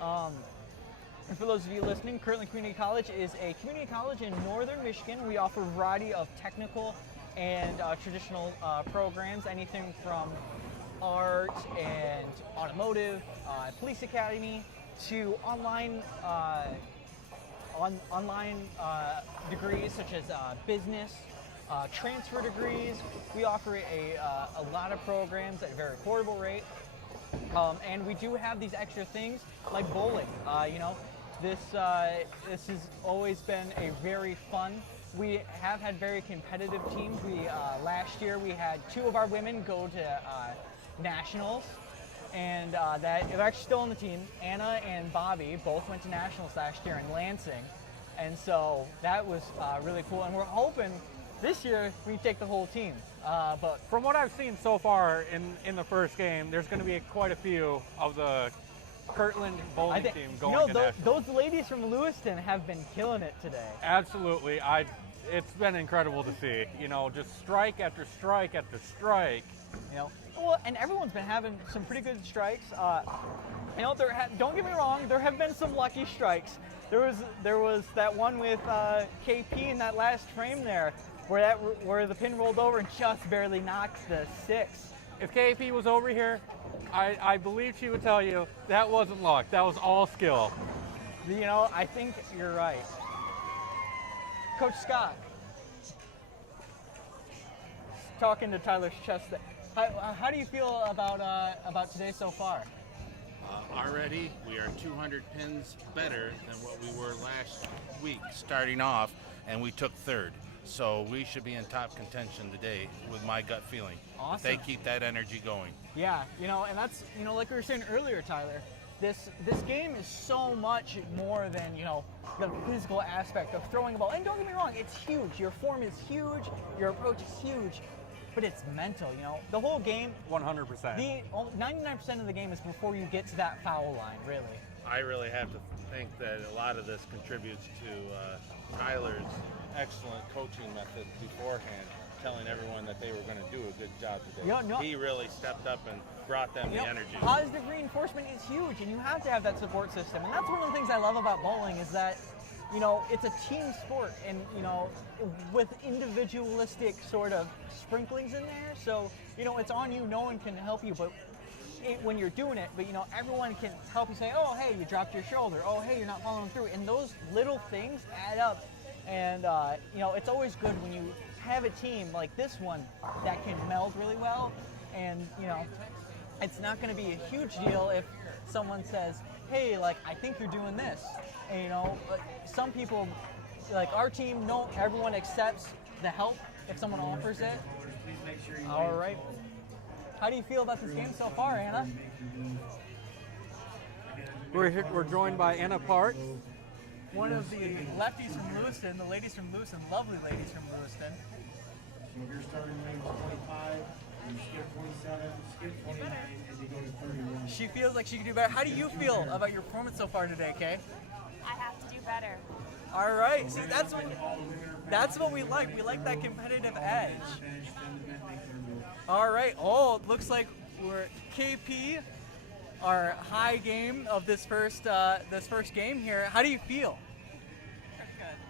And for those of you listening, Kirtland Community College is a community college in northern Michigan. We offer a variety of technical and traditional programs, anything from art and automotive, police academy, to online degrees such as business, transfer degrees. We offer a lot of programs at a very affordable rate. And we do have these extra things like bowling. This has always been a very fun. We have had very competitive teams. Last year we had 2 of our women go to nationals, and that are actually still on the team. Anna and Bobby both went to nationals last year in Lansing, and so that was really cool. And we're hoping this year we take the whole team. But from what I've seen so far in the first game, there's going to be quite a few of the Kirtland bowling team going to nationals. Those ladies from Lewiston have been killing it today. Absolutely. It's been incredible to see. Just strike after strike after strike. Well, and everyone's been having some pretty good strikes. Don't get me wrong, there have been some lucky strikes. There was that one with KP in that last frame there, where the pin rolled over and just barely knocked the 6. If KP was over here, I believe she would tell you that wasn't luck. That was all skill. I think you're right. Coach Scott, talking to Tyler Chest. How do you feel about today so far? Already, we are 200 pins better than what we were last week starting off, and we took 3rd. So we should be in top contention today with my gut feeling. Awesome. If they keep that energy going. Yeah, and that's, like we were saying earlier, Tyler, this game is so much more than, the physical aspect of throwing a ball. And don't get me wrong, it's huge. Your form is huge, your approach is huge, but it's mental, The whole game, 100%. 99% of the game is before you get to that foul line, really. I really have to think that a lot of this contributes to Tyler's excellent coaching method beforehand, telling everyone that they were going to do a good job today. He really stepped up and brought them the energy. Positive reinforcement is huge, and you have to have that support system. And that's one of the things I love about bowling is that, it's a team sport, and, with individualistic sort of sprinklings in there. So, it's on you. No one can help you, but when you're doing it, but everyone can help you say, oh, hey, you dropped your shoulder. Oh, hey, you're not following through. And those little things add up. And, it's always good when you have a team like this one that can meld really well. And, it's not going to be a huge deal if someone says, hey, I think you're doing this. And, some people, our team, everyone accepts the help if someone offers it. All right. How do you feel about this game so far, Anna? We're joined by Anna Parks, one of the lefties from Lewiston, the ladies from Lewiston, lovely ladies from Lewiston. So if you're starting range 25, you skip 27, skip 29, and you go to 31. She feels like she can do better. How do you feel about your performance so far today, Kay? I have to do better. All right. See, that's what we like. We like that competitive edge. All right. Oh, it looks like we're KP, our high game of this first game here. How do you feel?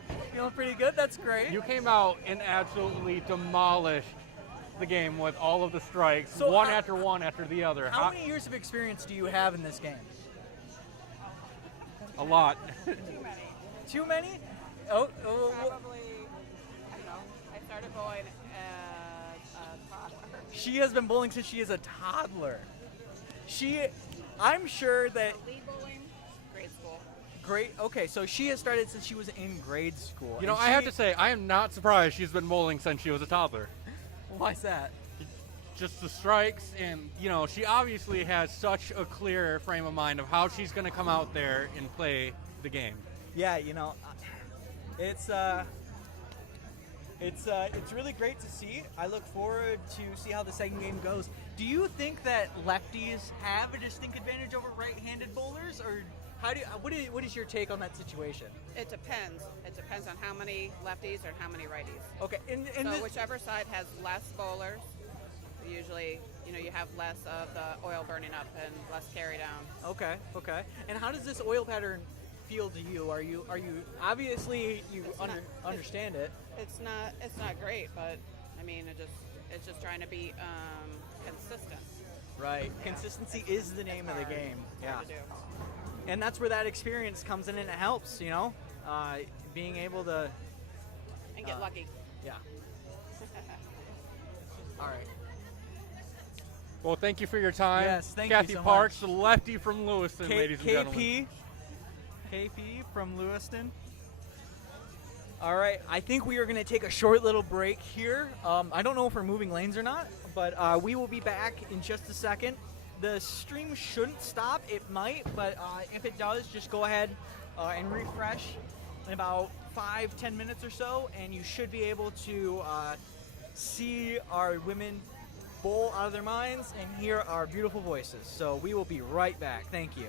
Good. Feeling pretty good? That's great. you came out and absolutely demolished the game with all of the strikes, So, one after the other. How many years of experience do you have in this game? A lot. Too many. Too many? Probably, I don't know. I started bowling as a toddler. She has been bowling since she is a toddler. I'm sure that Lead bowling, grade school. great. Okay, so she has started since she was in grade school. You know, and I have to say, I am not surprised she's been bowling since she was a toddler. Why's that? Just the strikes, and you know, she obviously has such a clear frame of mind of how she's going to come out there and play the game. Yeah, you know, it's really great to see. I look forward to see how the second game goes. Do you think that lefties have a distinct advantage over right-handed bowlers, or what is your take on that situation? It depends. It depends on how many lefties or how many righties. Okay, So whichever side has less bowlers, usually, you have less of the oil burning up and less carry down. Okay. And how does this oil pattern feel to you? Are you obviously you understand it? It's not great, but I mean, it's just trying to be consistent. Right. Yeah. Consistency is the name of the game. Yeah. Hard to do. And that's where that experience comes in and it helps, being able to And get lucky. Yeah. All right. Well, thank you for your time. Yes, thank you Kathy so Parks, much. the lefty from Lewiston, ladies and gentlemen. KP from Lewiston. All right, I think we are going to take a short little break here. I don't know if we're moving lanes or not, but we will be back in just a second. The stream shouldn't stop. It might, but if it does, just go ahead and refresh in about 5-10 minutes or so, and you should be able to see our women bowl out of their minds and hear our beautiful voices. So we will be right back. Thank you.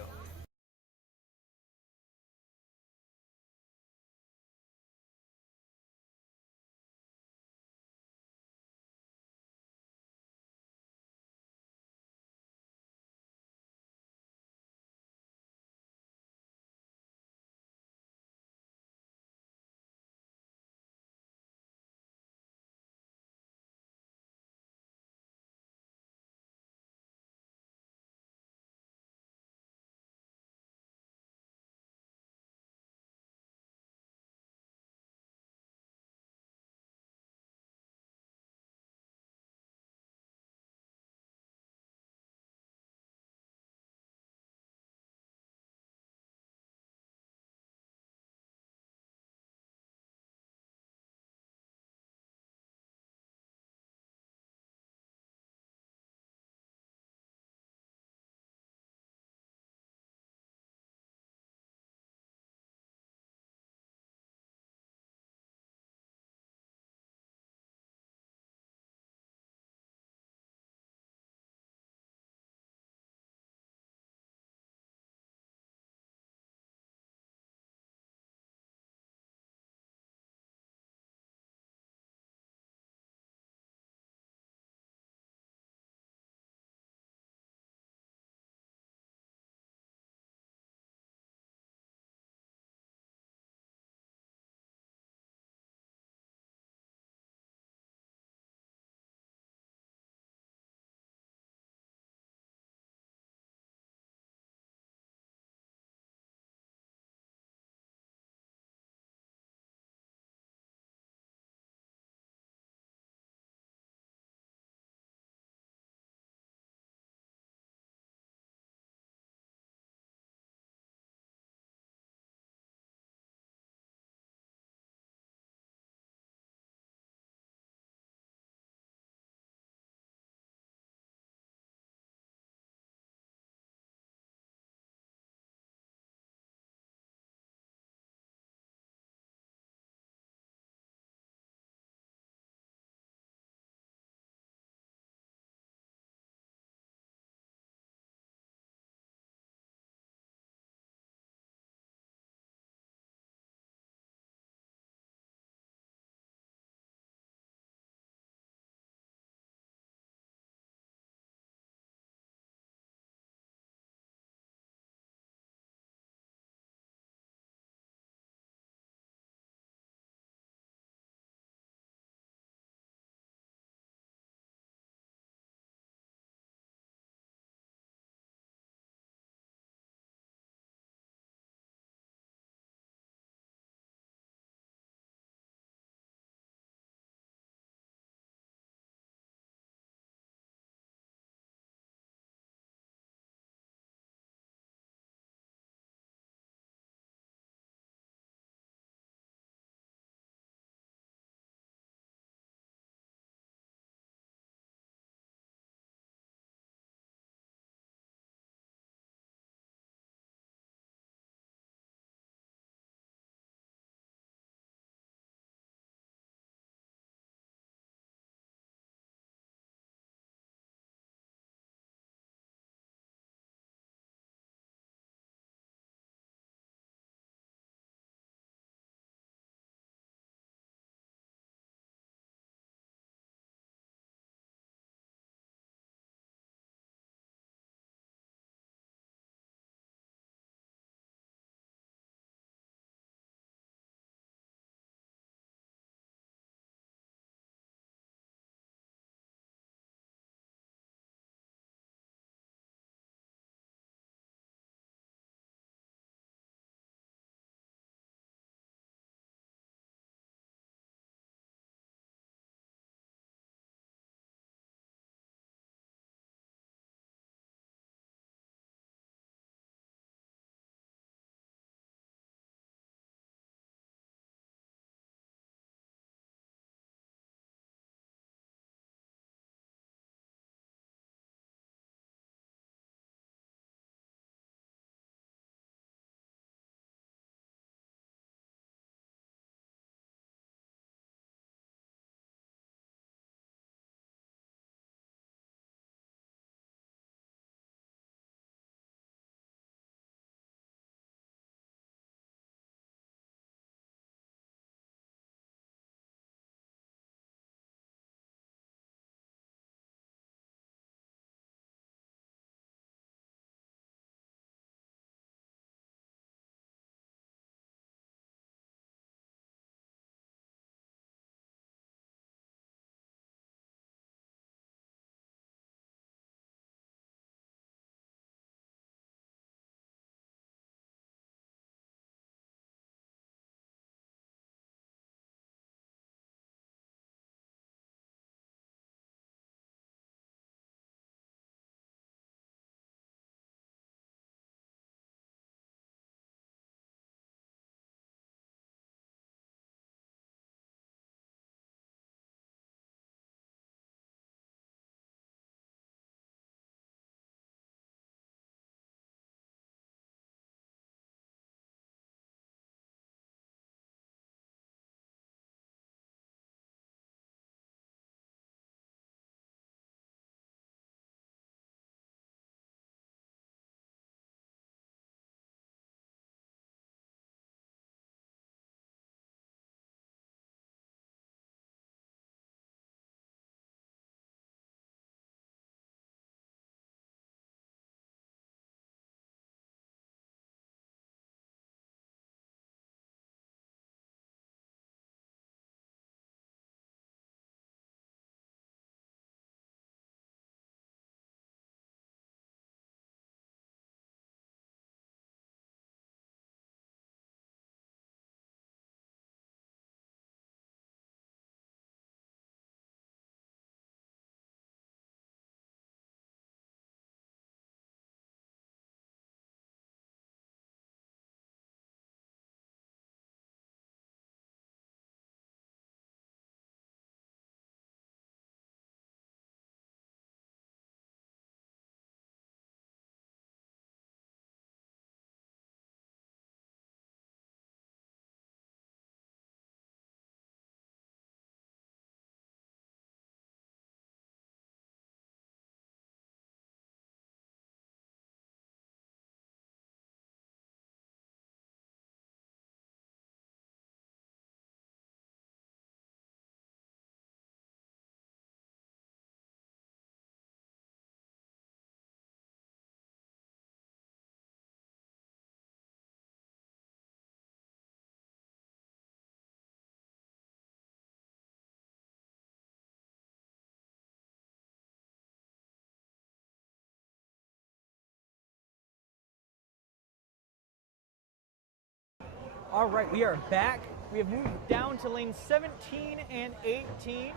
All right, we are back. We have moved down to lane 17 and 18.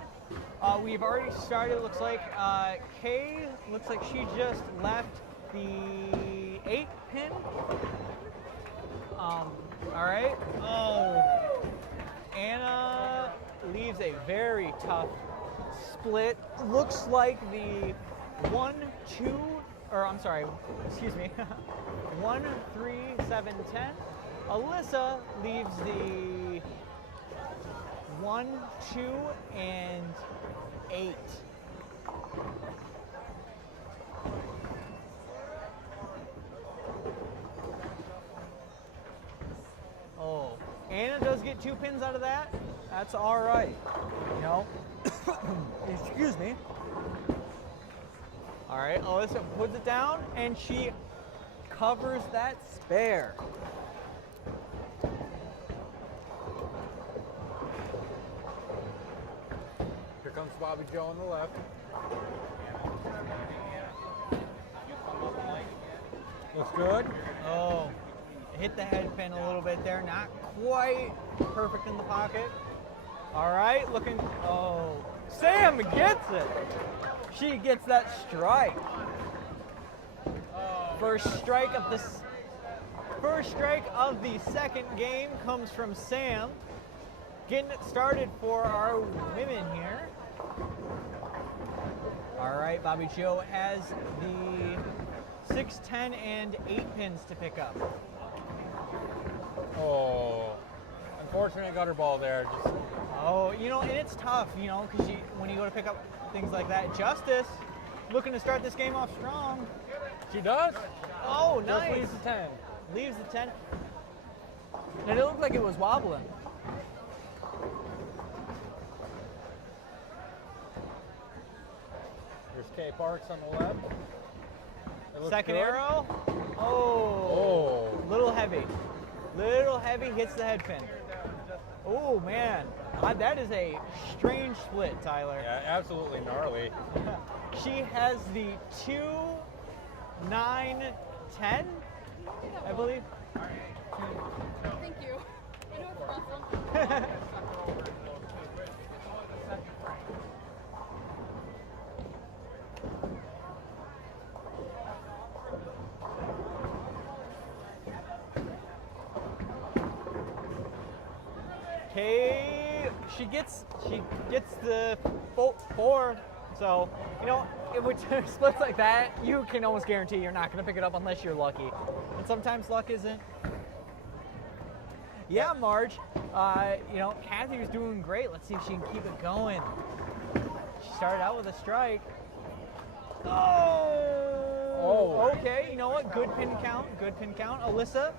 We've already started, looks like. Kay, looks like she just left the 8 pin. All right. Oh, Anna leaves a very tough split. Looks like the 1, 2, or I'm sorry, excuse me, 1, 3, 7, 10. Alyssa leaves the 1, 2, and 8. Oh, Anna does get 2 pins out of that. That's all right. You know, excuse me. All right, Alyssa puts it down, and she covers that spare. Here comes Bobby Joe on the left. Looks good. Oh, hit the head pin a little bit there. Not quite perfect in the pocket. All right, looking. Oh, Sam gets it. She gets that strike. First strike of the second game comes from Sam. Getting it started for our women here. All right, Bobby Joe has the 6, 10, and 8 pins to pick up. Oh, unfortunately gutter ball there. Just Oh, you know, and it's tough, you know, because when you go to pick up things like that. Justice looking to start this game off strong. she does. Oh, Just nice. leaves the 10. Leaves the 10. And it looked like it was wobbling. There's Kay Parks on the left. It looks Second good. arrow. Oh, little heavy. Little heavy, hits the head pin. Oh, man. That is a strange split, Tyler. Yeah, absolutely gnarly. She has the 2, 9, 10, I believe. Thank you. I know it's awesome. Okay, she gets the 4. So, you know, with splits like that, you can almost guarantee you're not going to pick it up unless you're lucky. And sometimes luck isn't. Yeah, Marge. You know, Kathy was doing great. Let's see if she can keep it going. She started out with a strike. Oh. Okay, you know what? Good pin count. Good pin count. Alyssa,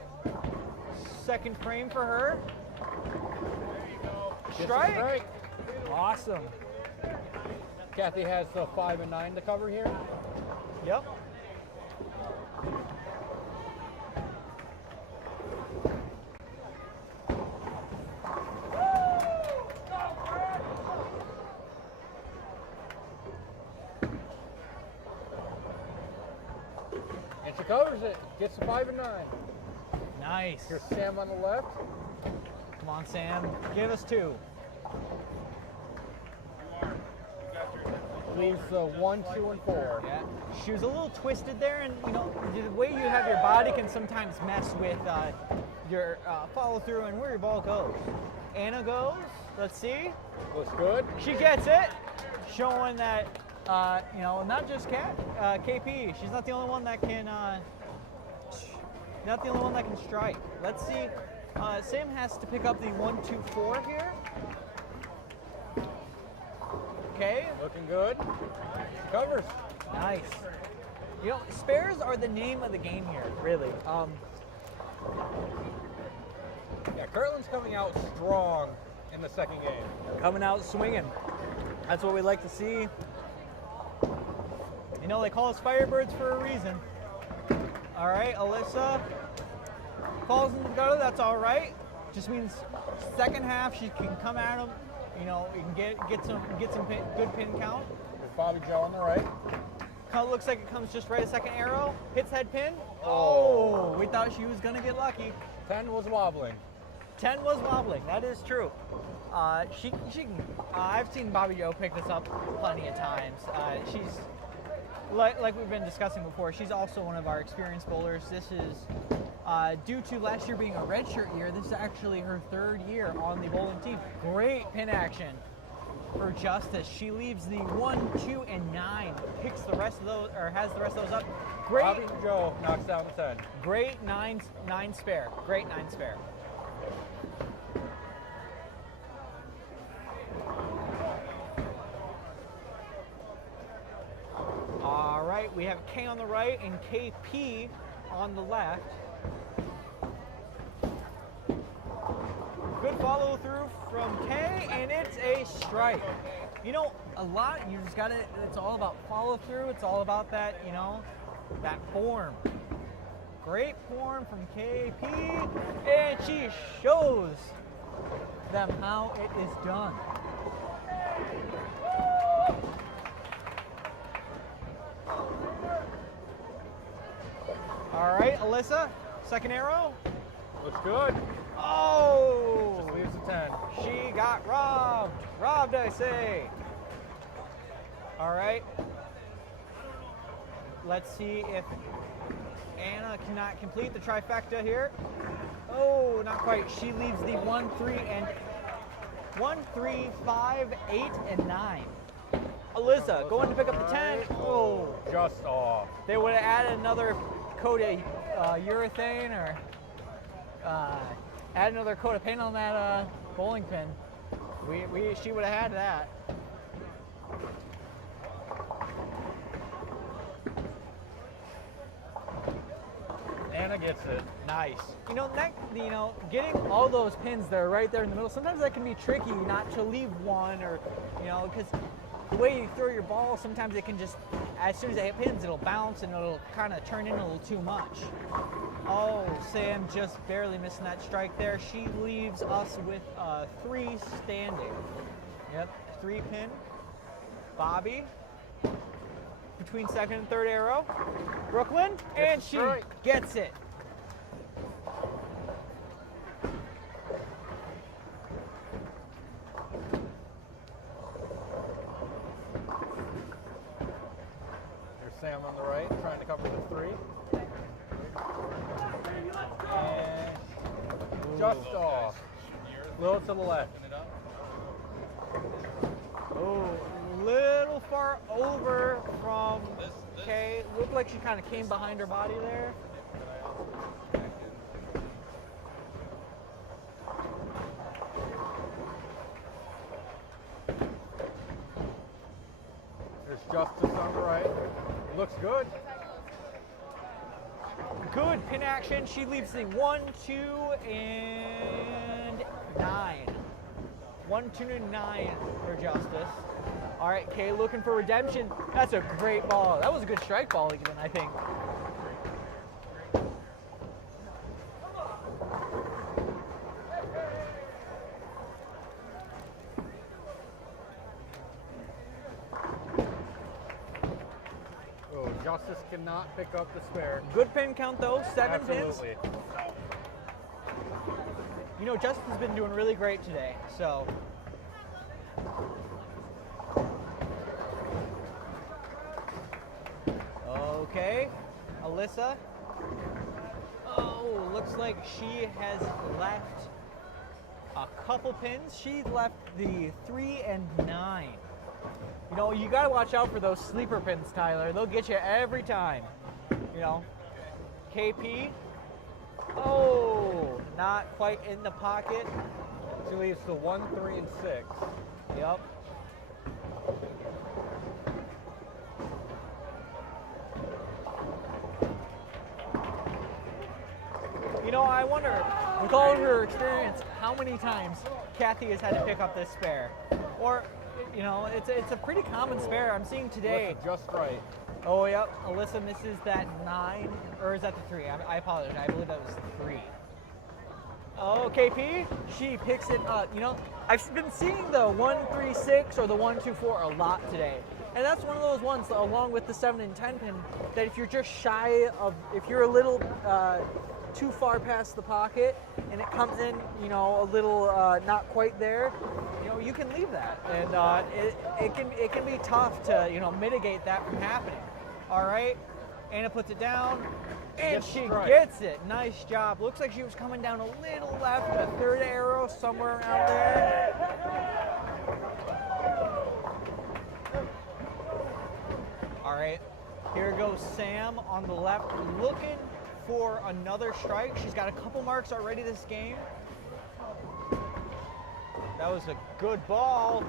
second frame for her. Strike. Awesome. Kathy has the 5 and 9 to cover here. Yep. And she covers it. Gets the 5 and 9. Nice. Here's Sam on the left. Come on, Sam. Give us 2. Leaves the 1, 2, and 4. Yeah. She was a little twisted there, and you know the way you have your body can sometimes mess with your follow through and where your ball goes. Anna goes. Let's see. Looks good. She gets it, showing that you know, not just KP. She's not the only one that can. Not the only one that can strike. Let's see. Sam has to pick up the 1, 2, 4 here. Okay. Looking good. She covers. Nice. You know, spares are the name of the game here, really. Yeah, Kirtland's coming out strong in the second game. Coming out swinging. That's what we like to see. You know, they call us Firebirds for a reason. All right, Alyssa falls into the gutter. That's all right. Just means second half she can come at them. You know, you can get some good pin count. There's Bobby Joe on the right. Kind of looks like it comes just right. A second arrow hits head pin. Oh, we thought she was gonna get lucky. 10 was wobbling. 10 was wobbling. That is true. She can. I've seen Bobby Joe pick this up plenty of times. She's like we've been discussing before. She's also one of our experienced bowlers. This is due to last year being a redshirt year. This is actually her 3rd year on the bowling team. Great pin action for Justice. She leaves the 1, 2, and 9. Picks the rest of those, or has the rest of those up. Great. Bobby Joe knocks down the 10. Great 9 spare. Great 9 spare. All right, we have K on the right and KP on the left. Good follow through from K, and it's a strike. You know, a lot, you just got to, it's all about follow through. It's all about that, you know, that form. Great form from KP, and she shows them how it is done. All right, Alyssa, second arrow. Looks good. Oh! Just leaves the 10. She got robbed. Robbed, I say. All right. Let's see if Anna cannot complete the trifecta here. Oh, not quite. She leaves the 1, 3, and 1, 3, 5, 8, and 9. Alyssa going to pick up the 10. Oh, Just off. they would have added another coat of urethane or add another coat of paint on that bowling pin. She would have had that. Anna gets it. Nice. You know, getting all those pins that are right there in the middle, sometimes that can be tricky not to leave one, or, you know, because the way you throw your ball, sometimes it can just, as soon as it hit pins, it'll bounce and it'll kind of turn in a little too much. Oh, Sam just barely missing that strike there. She leaves us with 3 standing. Yep, 3 pin. Bobby between second and third arrow. Brooklyn, and she gets it. There's Sam on the right, trying to cover the 3. And just off. Little to the left. Oh, little far over from Kay. Looked like she kind of came behind her body there. There's Justice on the right. Looks good. Good pin action. She leaves the 1, 2, and 9. 1, 2, and 9 for Justice. All right, Kay looking for redemption. That's a great ball. That was a good strike ball even, I think. Oh, Justice cannot pick up the spare. Good pin count though, 7 Absolutely. pins. You know, Justice has been doing really great today, so. Okay, Alyssa. Oh, looks like she has left a couple pins. She left the 3 and 9. You know, you gotta watch out for those sleeper pins, Tyler. They'll get you every time. You know, KP. Oh, not quite in the pocket. She leaves the 1, 3, and 6. Yep. You know, I wonder, with all of her experience, how many times Kathy has had to pick up this spare. Or, you know, it's a pretty common spare I'm seeing today. Just right. Oh, yep. Alyssa misses that 9, or is that the 3? I apologize. I believe that was 3. Oh, KP, she picks it up. You know, I've been seeing the 1, 3, 6 or the 1, 2, 4 a lot today. And that's one of those ones, along with the 7 and 10 pin, that if you're just shy of, if you're a little too far past the pocket and it comes in, you know, a little not quite there, you know, you can leave that. And it can be tough to, you know, mitigate that from happening. All right, Anna puts it down, and she gets it. Nice job. Looks like she was coming down a little left, a third arrow somewhere around there. All right, here goes Sam on the left, looking for another strike. She's got a couple marks already this game. That was a good ball.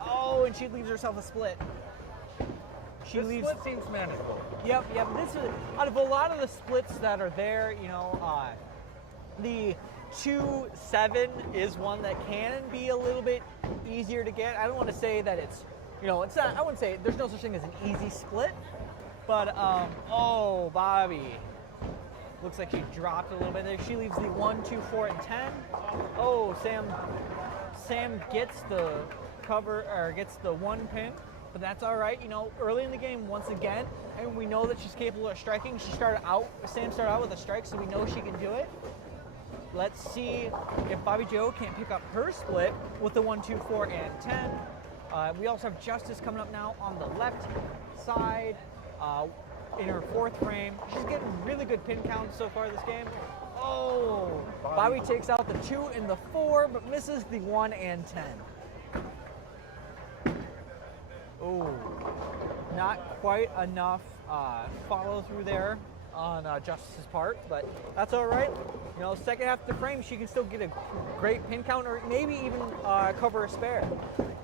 Oh, and she leaves herself a split. Split seems manageable. Yep. This is out of a lot of the splits that are there. You know, the 2-7 is one that can be a little bit easier to get. I don't want to say that it's, you know, it's not. I wouldn't say there's no such thing as an easy split, but oh, Bobby, looks like she dropped a little bit there. She leaves the 1, 2, 4, and 10. Oh, Sam gets the cover or gets the 1 pin. But that's all right, you know, early in the game, once again, and we know that she's capable of striking. Sam started out with a strike, so we know she can do it. Let's see if Bobby Joe can't pick up her split with the 1, 2, 4, and 10. We also have Justice coming up now on the left side in her 4th frame. She's getting really good pin counts so far this game. Oh, Bobby takes out the 2 and the 4, but misses the 1 and 10. Oh, not quite enough follow through there on Justice's part, but that's all right. You know, second half of the frame, she can still get a great pin count or maybe even cover a spare.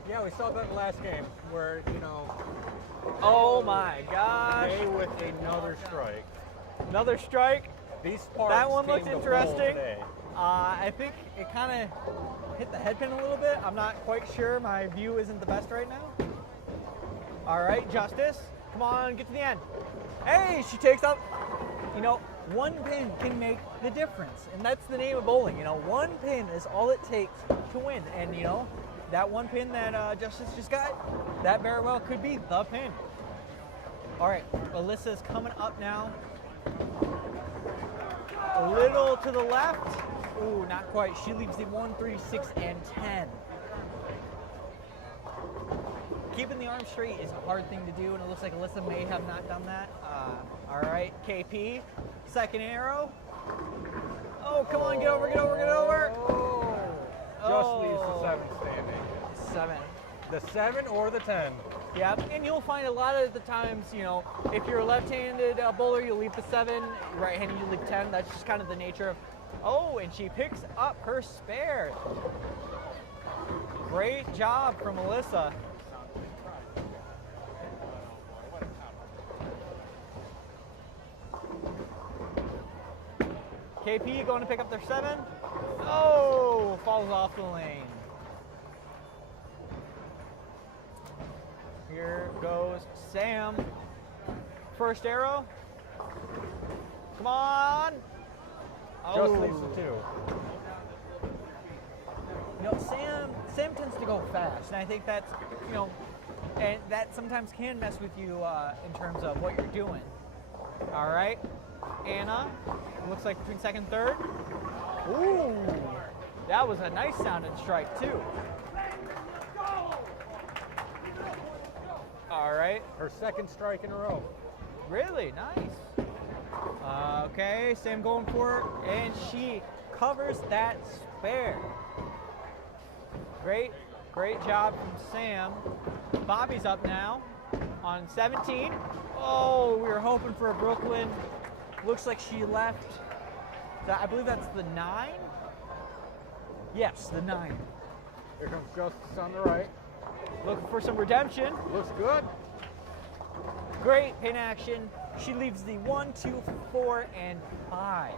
Yeah, we saw that last game where, you know. Oh my gosh. Today with another strike. Another strike. These parts that one looked came to interesting. today. I think it kind of hit the head pin a little bit. I'm not quite sure. My view isn't the best right now. All right, Justice, come on, get to the end. Hey, she takes out, you know, 1 pin can make the difference. And that's the name of bowling, you know, 1 pin is all it takes to win. And, you know, that 1 pin that Justice just got, that very well could be the pin. All right, Alyssa's coming up now. A little to the left. Ooh, not quite. She leaves the 1, 3, 6, and 10. Keeping the arm straight is a hard thing to do, and it looks like Alyssa may have not done that. All right, KP, second arrow. Oh, come on, get over. Oh. Just leaves the 7 standing. 7. The 7 or the 10. Yeah, and you'll find a lot of the times, you know, if you're a left-handed bowler, you'll leave the 7. Right-handed, you leave 10. That's just kind of the nature of. Oh, and she picks up her spare. Great job from Alyssa. KP going to pick up their 7. Oh, falls off the lane. Here goes Sam. First arrow. Come on. Just leaves the 2. You know, Sam tends to go fast, and I think that's, you know, and that sometimes can mess with you in terms of what you're doing. All right, Anna, looks like between second and third. Ooh, that was a nice sounding strike too. All right. Her 2nd strike in a row. Really nice. Okay, Sam going for it, and she covers that spare. Great job from Sam. Bobby's up now on 17. Oh, we were hoping for a Brooklyn. Looks like she left. I believe that's the 9. Yes, the 9. Here comes Justice on the right. Looking for some redemption. Looks good. Great pin action. She leaves the 1, 2, 4, and 5.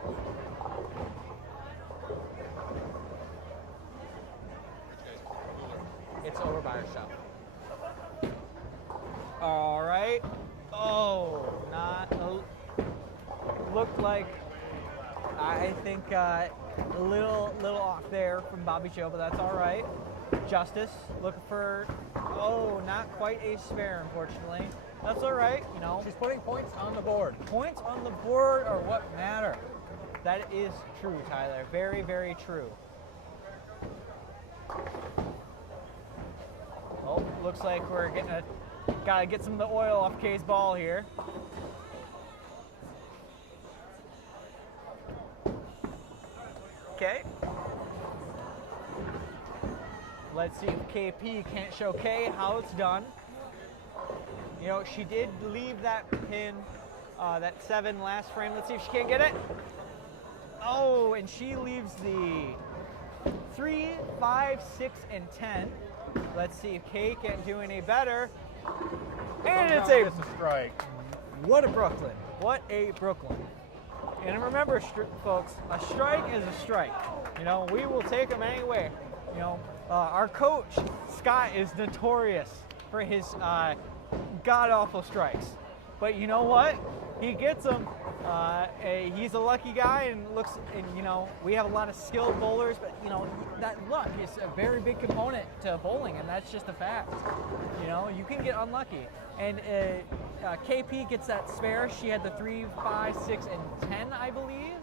It's over by herself. All right. Oh, looked like, I think a little off there from Bobby Joe, but that's all right. Justice looking for, oh, not quite a spare, unfortunately. That's all right, you know. She's putting points on the board. Points on the board are what matter. That is true, Tyler. Very, very true. Oh, looks like we're gotta get some of the oil off Kay's ball here. Okay. Let's see if KP can't show Kay how it's done. You know, she did leave that pin, that 7 last frame. Let's see if she can't get it. Oh, and she leaves the 3, 5, 6, and 10. Let's see if Kay can't do any better. And it's a strike. What a Brooklyn. What a Brooklyn. And remember, folks, a strike is a strike. You know, we will take them anyway. You know, our coach, Scott, is notorious for his god-awful strikes. But you know what? He gets them. He's a lucky guy, and you know, we have a lot of skilled bowlers, but you know, that luck is a very big component to bowling, and that's just a fact. You know, you can get unlucky. And KP gets that spare. She had the 3, 5, 6, and 10, I believe.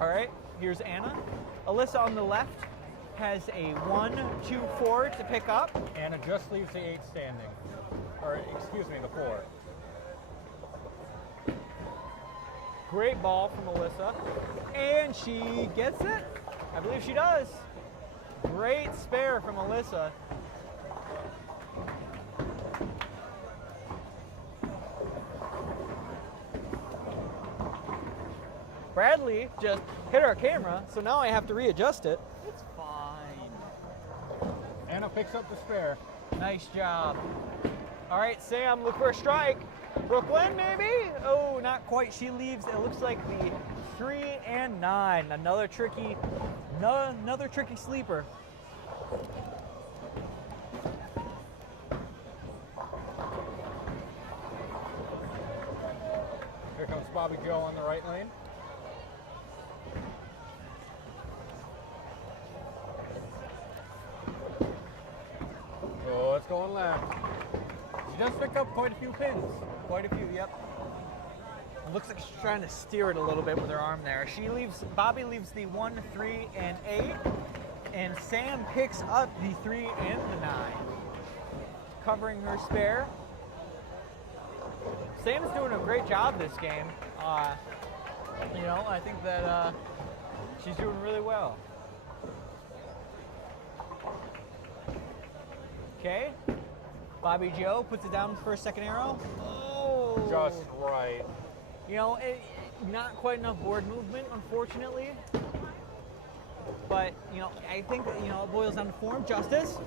All right, here's Anna. Alyssa on the left has a 1, 2, 4 to pick up. Anna just leaves the 8 standing. Or, excuse me, the 4. Great ball from Alyssa. And she gets it. I believe she does. Great spare from Alyssa. Bradley just hit our camera, so now I have to readjust it. It's fine. Anna picks up the spare. Nice job. All right, Sam, look for a strike. Brooklyn, maybe? Oh, not quite. She leaves, it looks like the 3 and 9. Another tricky sleeper. Here comes Bobby Joe on the right lane. Oh, it's going left. She does pick up quite a few pins. Quite a few, yep. Looks like she's trying to steer it a little bit with her arm there. Bobby leaves the 1, 3, and 8, and Sam picks up the 3 and the 9, covering her spare. Sam's doing a great job this game. You know, I think that she's doing really well. Okay. Bobby Joe puts it down for a second arrow. Oh! Just right. You know, not quite enough board movement, unfortunately. But, you know, I think that, you know, it boils down to form. Justice.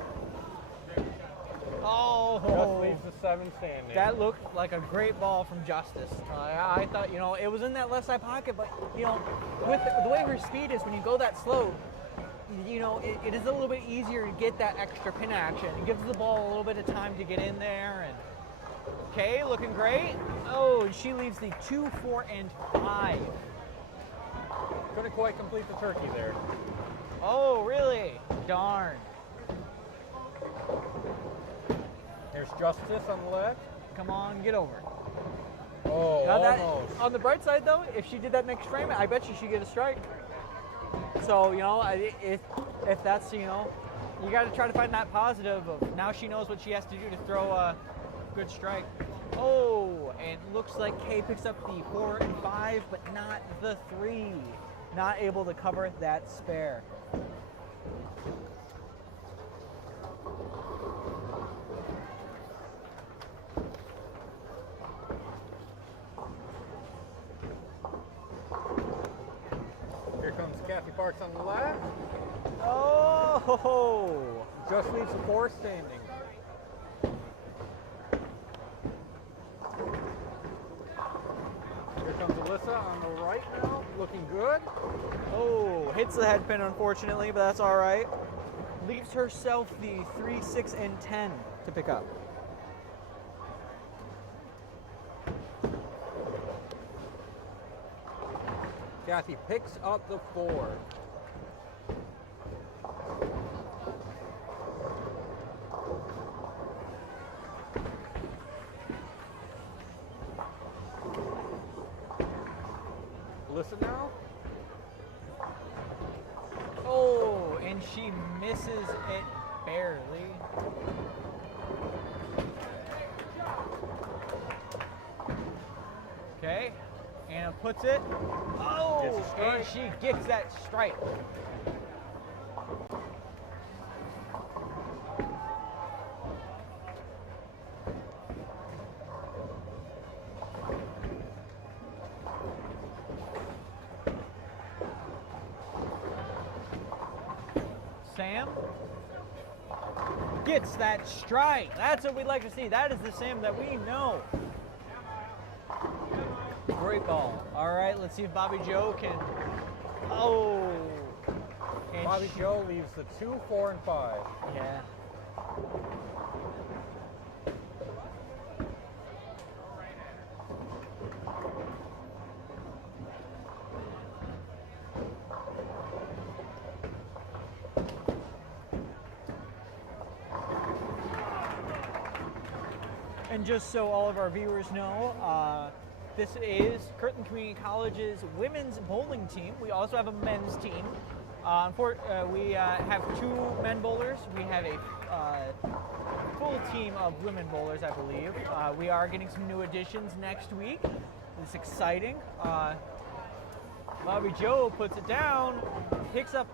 Oh! Just leaves the 7 standing. That looked like a great ball from Justice. I thought, you know, it was in that left side pocket, but, you know, with the way her speed is, when you go that slow, you know, it is a little bit easier to get that extra pin action. It gives the ball a little bit of time to get in there. And okay, looking great. Oh, and she leaves the 2, 4, and 5. Couldn't quite complete the turkey there. Oh, really? Darn. There's Justice on the left. Come on, get over. Oh, Now almost. On the bright side, though, if she did that next frame, I bet she'd get a strike. So, you know, if that's, you know, you got to try to find that positive of now she knows what she has to do to throw a good strike. Oh, and looks like Kay picks up the 4 and 5, but not the 3. Not able to cover that spare. Here comes Kathy Parks on the left. Oh! Just leaves the 4 standing. Here comes Alyssa on the right now, looking good. Oh, hits the head pin, unfortunately, but that's all right. Leaves herself the 3, 6, and 10 to pick up. Kathy picks up the 4. misses it barely. Okay, Anna puts it. Oh, and she gets that strike. Sam gets that strike. That's what we'd like to see. That is the Sam that we know. Great ball. All right, let's see if Bobby Joe can. Oh. And Bobby Joe leaves the 2, 4, and 5. Yeah. And just so all of our viewers know, this is Kirtland Community College's women's bowling team. We also have a men's team. We have 2 men bowlers. We have a full team of women bowlers, I believe. We are getting some new additions next week. It's exciting. Bobby Joe puts it down, picks up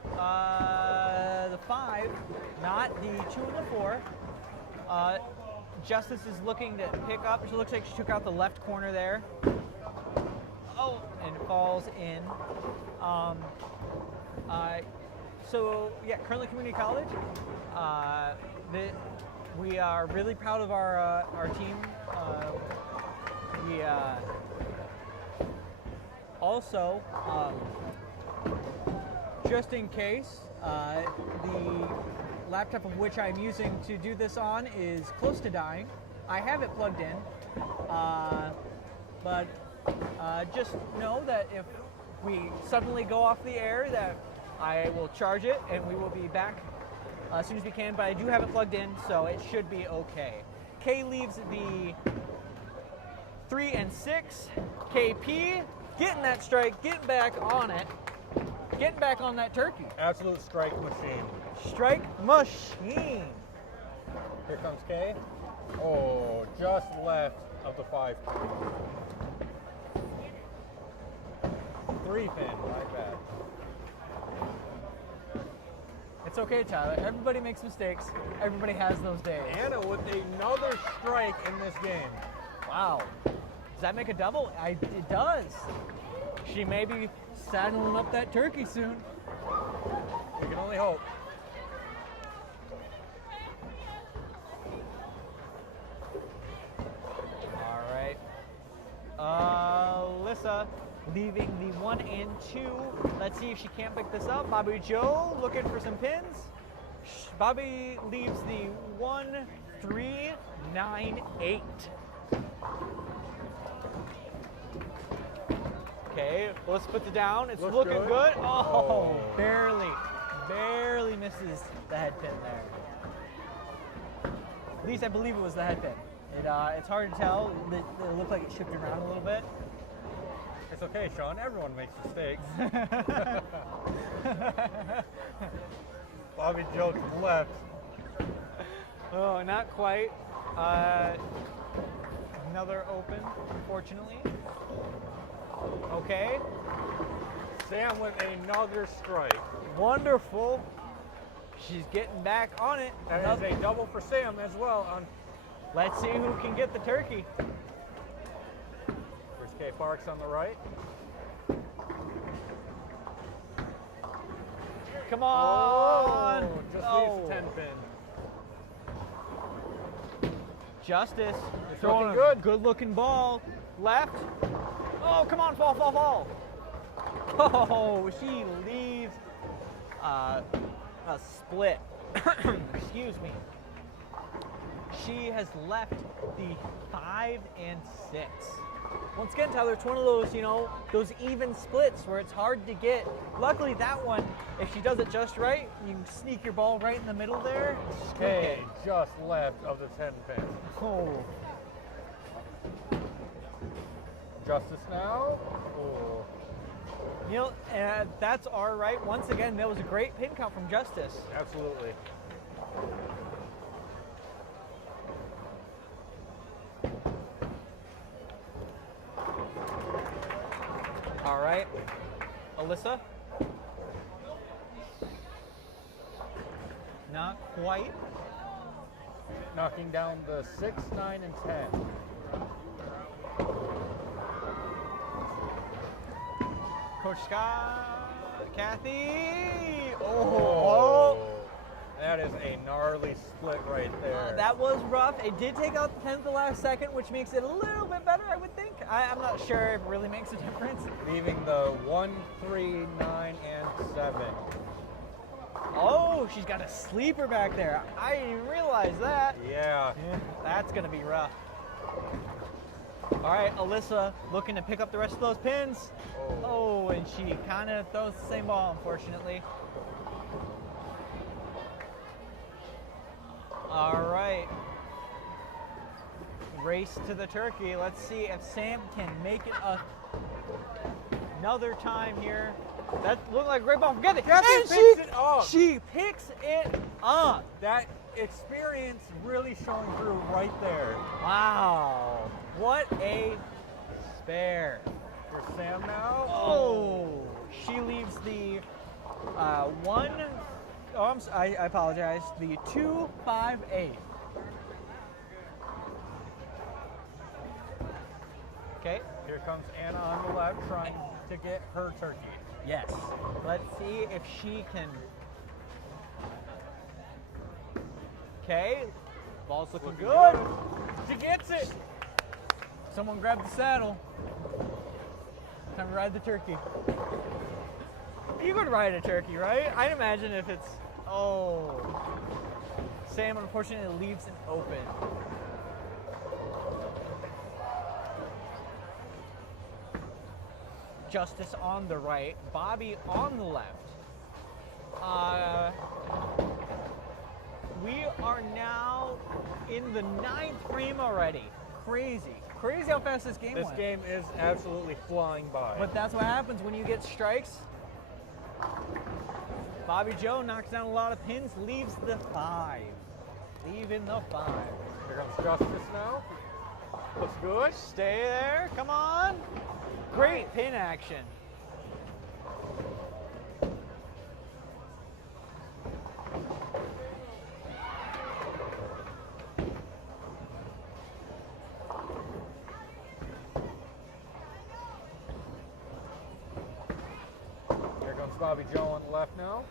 the 5, not the 2 and the 4. Justice is looking to pick up. She looks like she took out the left corner there. Oh, and it falls in. So yeah, Kirtland Community College. We are really proud of our team. We also, just in case, the laptop of which I'm using to do this on is close to dying. I have it plugged in, but just know that if we suddenly go off the air, that I will charge it and we will be back as soon as we can, but I do have it plugged in, so it should be okay. K leaves the 3 and 6. KP getting that strike, getting back on it, getting back on that turkey. Absolute strike machine. Strike machine. Here comes K. Oh, just left of the 5. 3 pin, like that. It's okay, Tyler. Everybody makes mistakes. Everybody has those days. Anna with another strike in this game. Wow. Does that make a double? It does. She may be saddling up that turkey soon. We can only hope. All right. Alyssa leaving the 1 and 2. Let's see if she can't pick this up. Bobby Joe looking for some pins. Bobby leaves the 1, 3, 9, 8. Okay, let's put it down. It's looking good. Oh, barely misses the head pin there. At least I believe it was the head pin. It's hard to tell. It looked like it shifted around a little bit. It's okay, Sean. Everyone makes mistakes. Bobby Joe to the left. Oh, not quite. Another open, unfortunately. Okay. Sam with another strike. Wonderful. She's getting back on it. That is a double for Sam as well. Let's see who can get the turkey. There's K Parks on the right. Come on. Oh, just leaves the 10 pin. Justice It's throwing looking good. Good looking ball. Left. Oh, come on, fall. Oh, she leaves a split. Excuse me. She has left the 5 and 6. Once again, Tyler, it's one of those, those even splits where it's hard to get. Luckily, that one, if she does it just right, you can sneak your ball right in the middle there. K just left of the 10 pin. Oh. Justice now. Oh. That's all right. Once again, that was a great pin count from Justice. Absolutely. All right, Alyssa. Not quite. Knocking down the 6, 9, and 10. Coach Scott, Kathy. Oh. That is a gnarly split right there. That was rough. It did take out the 10 at the last second, which makes it a little bit better, I would think. I'm not sure if it really makes a difference. Leaving the 1, 3, 9, and 7. Oh, she's got a sleeper back there. I didn't even realize that. Yeah. That's going to be rough. All right, Alyssa looking to pick up the rest of those pins. Oh, and she kind of throws the same ball, unfortunately. All right. Race to the turkey. Let's see if Sam can make it another time here. That looked like a great ball. Forget it. Kathy And picks it up. She picks it up. That experience really showing through right there. Wow. What a spare. For Sam now. Oh. She leaves the I apologize. The 2, 5, 8. Okay. Here comes Anna on the left trying to get her turkey. Yes. Let's see if she can. Okay. Ball's looking good. She gets it. Someone grab the saddle. Time to ride the turkey. You could ride a turkey, right? I'd imagine if it's. Oh. Sam unfortunately leaves it open. Justice on the right, Bobby on the left. We are now in the 9th frame already. Crazy how fast this game went. This game is absolutely flying by. But that's what happens when you get strikes. Bobby Joe knocks down a lot of pins, leaves the 5. Leaving the 5. Here comes Justice now. Looks good. Stay there, come on. Great pin action. Here comes Bobby Joe on the left now.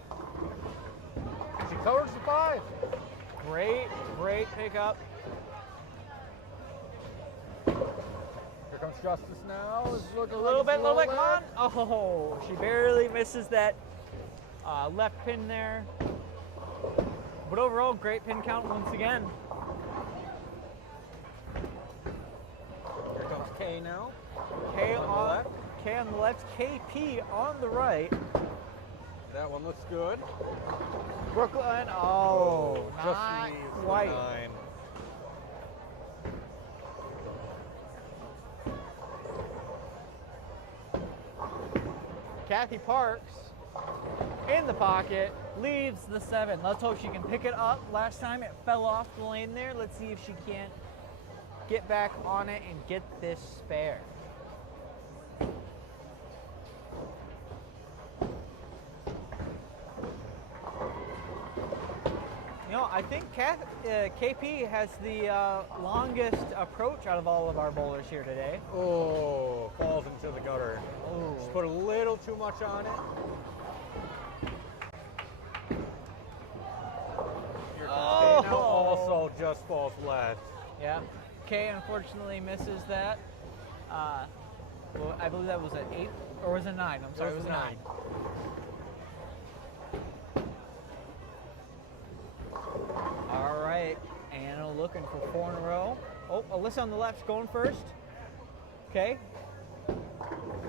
She covers the 5. Great pickup. Here comes Justice now. It's looking A little bit, come on. left. Oh, she barely misses that left pin there. But overall, great pin count once again. Here comes Kay now. K On the on left. K on the left, KP on the right. That one looks good. Brooklyn, oh, Just not leaves the quite. 9. Kathy Parks in the pocket, leaves the 7. Let's hope she can pick it up. Last time it fell off the lane there. Let's see if she can't get back on it and get this spare. You know, I think KP has the longest approach out of all of our bowlers here today. Oh, falls into the gutter. Oh. Just put a little too much on it. Here comes Kay now. Also just falls left. Yeah. Kay unfortunately misses that. Well, I believe that was an 8 or was it 9? I'm sorry, it was a 9. All right, Anna looking for 4 in a row. Oh, Alyssa on the left's going first. Okay.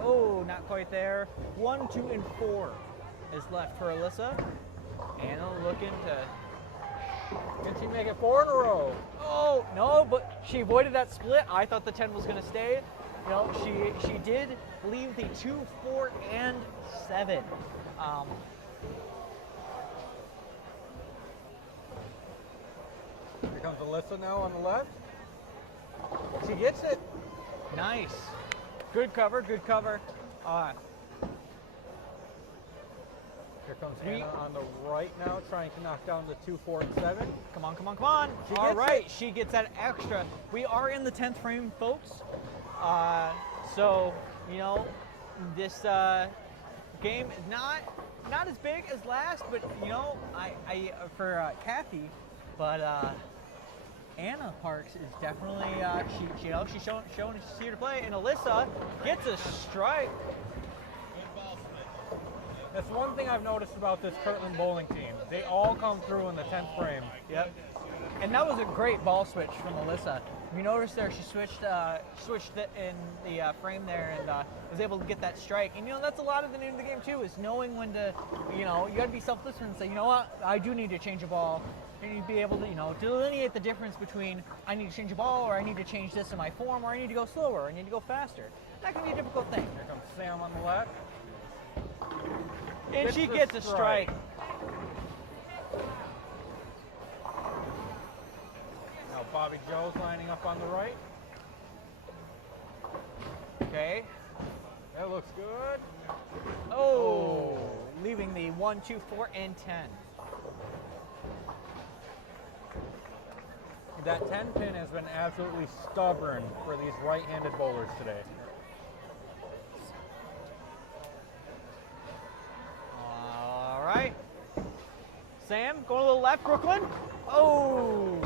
Oh, not quite there. 1, 2, and 4 is left for Alyssa. Anna looking to. Can she make it 4 in a row? Oh, no, but she avoided that split. I thought the 10 was going to stay. she did leave the 2, 4, and 7. Here comes Alyssa now on the left. She gets it. Nice. Good cover, good cover. Here comes Anna on the right now, trying to knock down the 2, 4, and 7. Come on, come on, come on. All right, she gets that extra. We are in the 10th frame, folks. So, this game is not as big as last, but, I for Kathy, but Anna Parks is definitely, she's showing she's here to play, and Alyssa gets a strike. That's one thing I've noticed about this Kirtland bowling team. They all come through in the 10th frame. Yep. And that was a great ball switch from Alyssa. You notice there she switched in the frame there and was able to get that strike. And that's a lot of the name of the game too, is knowing when to, you got to be self-disciplined and say, you know what, I do need to change a ball. And you'd be able to, delineate the difference between I need to change a ball, or I need to change this in my form, or I need to go slower, or I need to go faster. That can be a difficult thing. Here comes Sam on the left. And she gets a strike. Now Bobby Joe's lining up on the right. Okay. That looks good. Oh, leaving the 1, 2, 4, and 10. That 10 pin has been absolutely stubborn for these right-handed bowlers today. All right. Sam, going to the left, Brooklyn. Oh.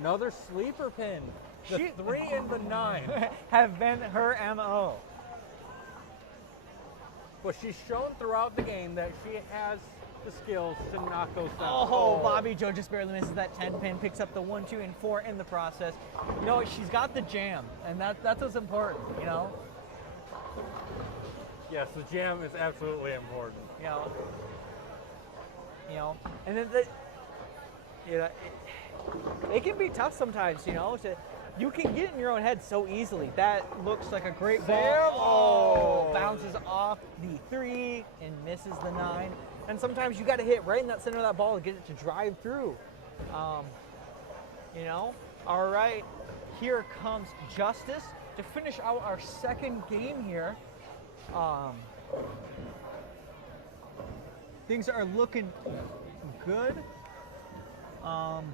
Another sleeper pin. The 3 and the 9 have been her MO. But she's shown throughout the game that she has the skills to knock those down. Oh, Bobby Joe just barely misses that 10 pin, picks up the 1, 2, and 4 in the process. She's got the jam, and that's what's important, Yes, the jam is absolutely important. And then it can be tough sometimes, you can get in your own head so easily. That looks like a great ball. Oh, bounces off the 3 and misses the 9. And sometimes you got to hit right in that center of that ball to get it to drive through. All right, here comes Justice to finish out our second game here. Things are looking good. All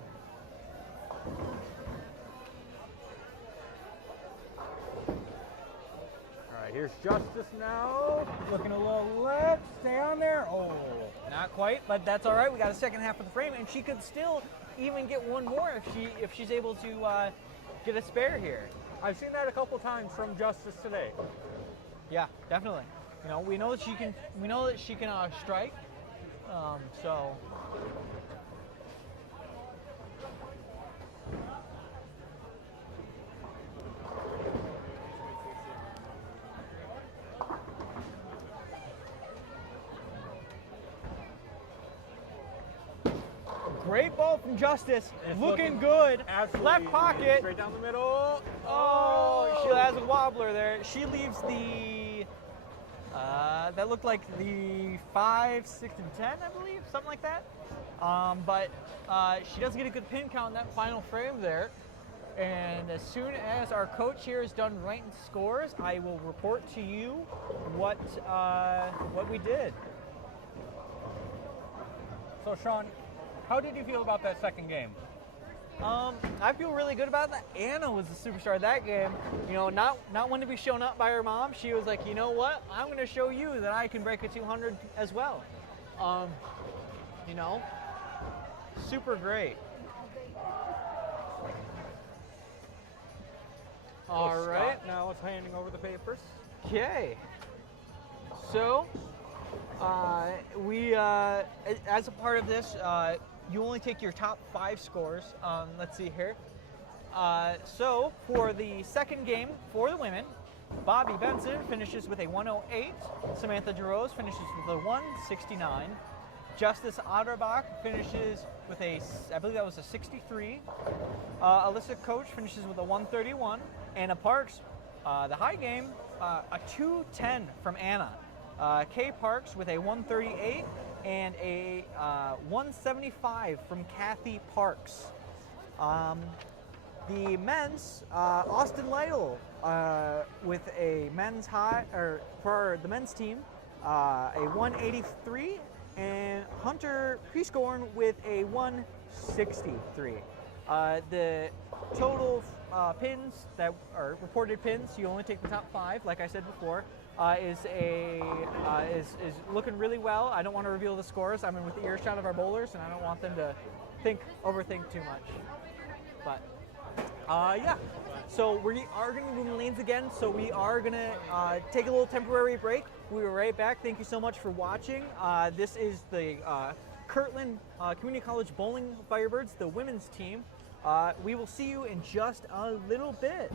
right, here's Justice now. Looking a little left. Stay on there. Oh. Not quite, but that's all right. We got a second half of the frame, and she could still even get one more if she's able to get a spare here. I've seen that a couple times from Justice today. Yeah, definitely. We know that she can. We know that she can strike. So. Great ball from Justice. It's looking good. Left pocket. Straight down the middle. Oh, she has a wobbler there. She leaves the, that looked like the 5, 6, and 10, I believe, something like that. But she does get a good pin count in that final frame there. And as soon as our coach here is done writing scores, I will report to you what we did. So, Sean, how did you feel about that second game? I feel really good about that. Anna was the superstar of that game. Not one to be shown up by her mom. She was like, you know what? I'm going to show you that I can break a 200 as well. Super great. All right. Scott now is handing over the papers. Okay. So, we, as a part of this, you only take your top 5 scores. Let's see here. So, for the second game for the women, Bobby Benson finishes with a 108. Samantha DeRose finishes with a 169. Justice Otterbach finishes with I believe that was a 63. Alyssa Coach finishes with a 131. Anna Parks The high game, a 210 from Anna. Kay Parks with a 138 and a 175 from Kathy Parks. The men's, Austin Lytle with a men's high, or for the men's team, a 183, and Hunter Prescorn with a 163. The total pins that are reported pins, you only take the top 5, like I said before, is looking really well. I don't want to reveal the scores. I'm in with the earshot of our bowlers, and I don't want them to overthink too much. But yeah, so we are going to move lanes again. So we are going to take a little temporary break. We'll be right back. Thank you so much for watching. This is the Kirtland Community College Bowling Firebirds, the women's team. We will see you in just a little bit.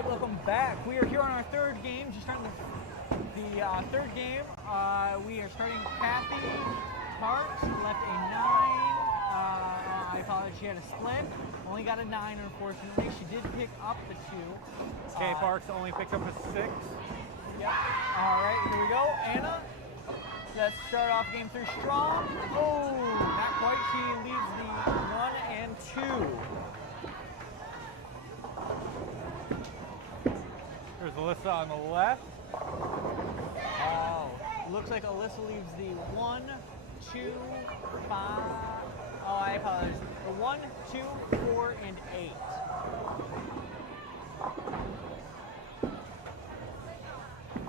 right, welcome back. We are here on our third game, just starting the third game. We are starting Kathy Parks, left a 9. I apologize, she had a split. Only got a 9, unfortunately. She did pick up the 2. K Parks only picked up a 6. Yep. All right, here we go. Anna, let's start off game 3 strong. Oh, not quite. She leaves the 1 and 2. There's Alyssa on the left. Oh, looks like Alyssa leaves the 1, 2, 5. Oh, I apologize. The 1, 2, 4, and 8.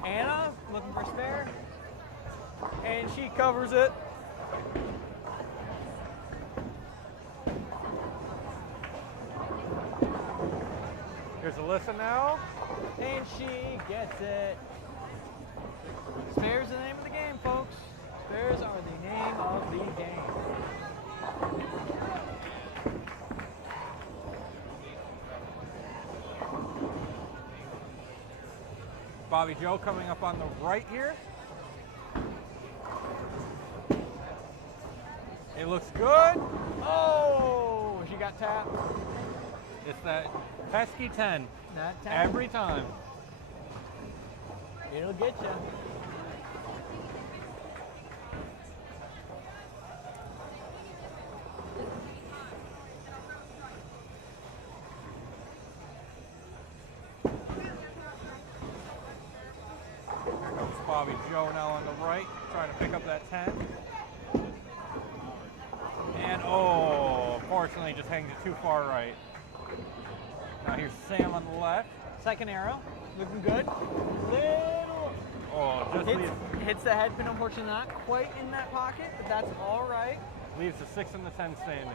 Anna looking for spare, and she covers it. Here's Alyssa now. And she gets it. Spares are the name of the game, folks. Spares are the name of the game. Bobby Joe coming up on the right here. It looks good. Oh, she got tapped. It's that pesky 10 Not tapped. every time. It'll get you. Here comes Bobby Joe now on the right, trying to pick up that 10. And oh, unfortunately just hangs it too far right. Now here's Sam on the left. Second arrow, looking good. Little Oh, just hits the head pin. Unfortunately, not quite in that pocket, but that's all right. leaves the 6 and the 10 standing.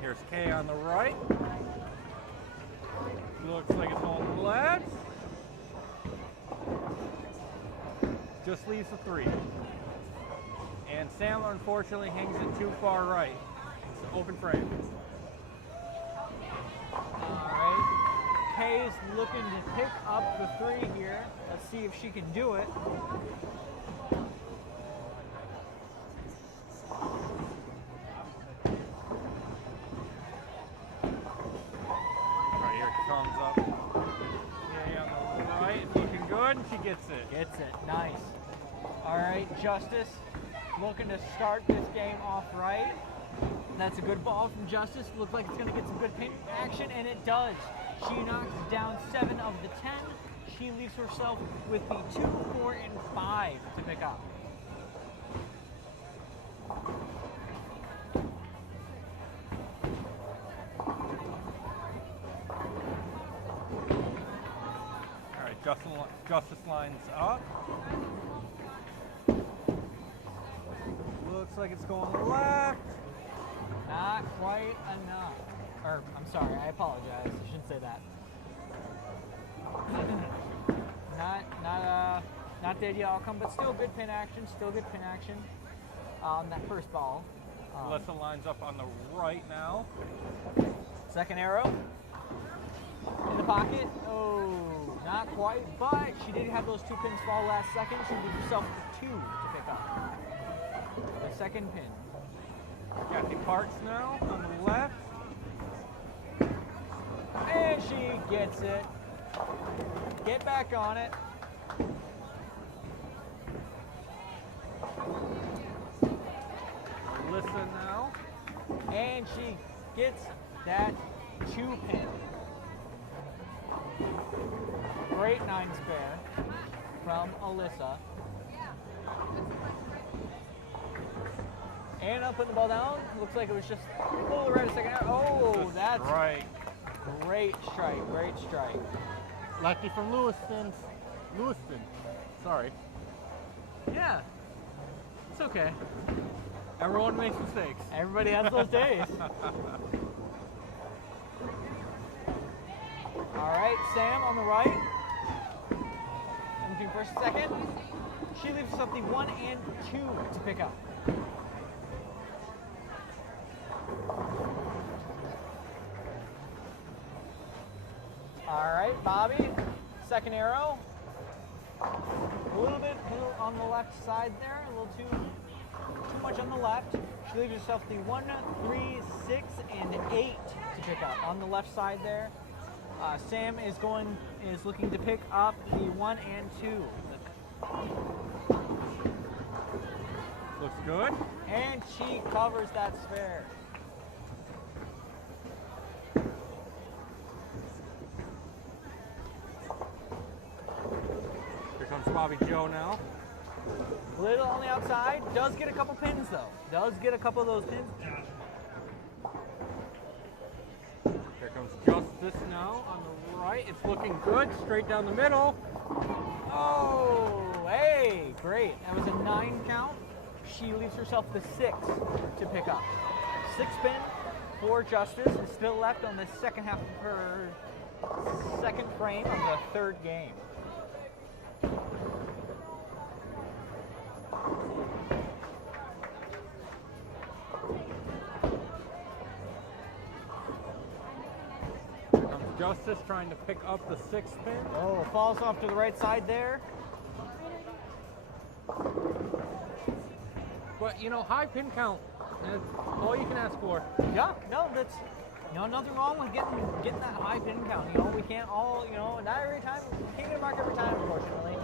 Here's Kay on the right. Looks like it's going left. Just leaves the 3. And Sam unfortunately hangs it too far right. It's open frame. All right. Kay's looking to pick up the 3 here. Let's see if she can do it. Right here it comes up. Kay on the right, looking good, and she gets it. Gets it. Nice. All right, Justice looking to start this game off right. That's a good ball from Justice. Looks like it's going to get some good pin action, and it does. She knocks down 7 of the 10. She leaves herself with the 2, 4, and 5 to pick up. All right, Justice lines up. Looks like it's going left. Not quite enough. Or, I'm sorry, I apologize. I shouldn't say that. Not the ideal outcome, but still good pin action. Still good pin action on that first ball. Alyssa lines up on the right now. Second arrow in the pocket. Oh, not quite, but she did have those 2 pins fall last second. She leaves herself with 2 to pick up. The second pin. Kathy Parks now on the left. And she gets it. Get back on it. Alyssa now. And she gets that 2 pin. Great 9 spare from Alyssa. Anna putting the ball down. Looks like it was just a little right a second. Oh, that's right. Great strike. Great strike. Lucky from Lewiston. Sorry. Yeah. It's okay. Everyone makes mistakes. Everybody has those days. All right, Sam on the right. between first and second. She leaves herself the 1 and 2 to pick up. All right, Bobby, second arrow. A little bit on the left side there, a little too much on the left. She leaves herself the 1, 3, 6, and 8 to pick up on the left side there. Sam is looking to pick up the 1 and 2. Looks good. And she covers that spare. Here comes Bobby Joe now. Little on the outside. Does get a couple pins though. Does get a couple of those pins. Here comes Justice now on the right. It's looking good. Straight down the middle. Oh, hey, great. That was a 9 count. She leaves herself the 6 to pick up. 6 pin for Justice is still left on the second half of her second frame of the third game. Here comes Justice trying to pick up the 6th pin. Oh, falls off to the right side there. But, you know, high pin count, that's all you can ask for. Yeah, no, that's nothing wrong with getting that high pin count. You know, we can't all, not every time, can't get a mark every time, unfortunately.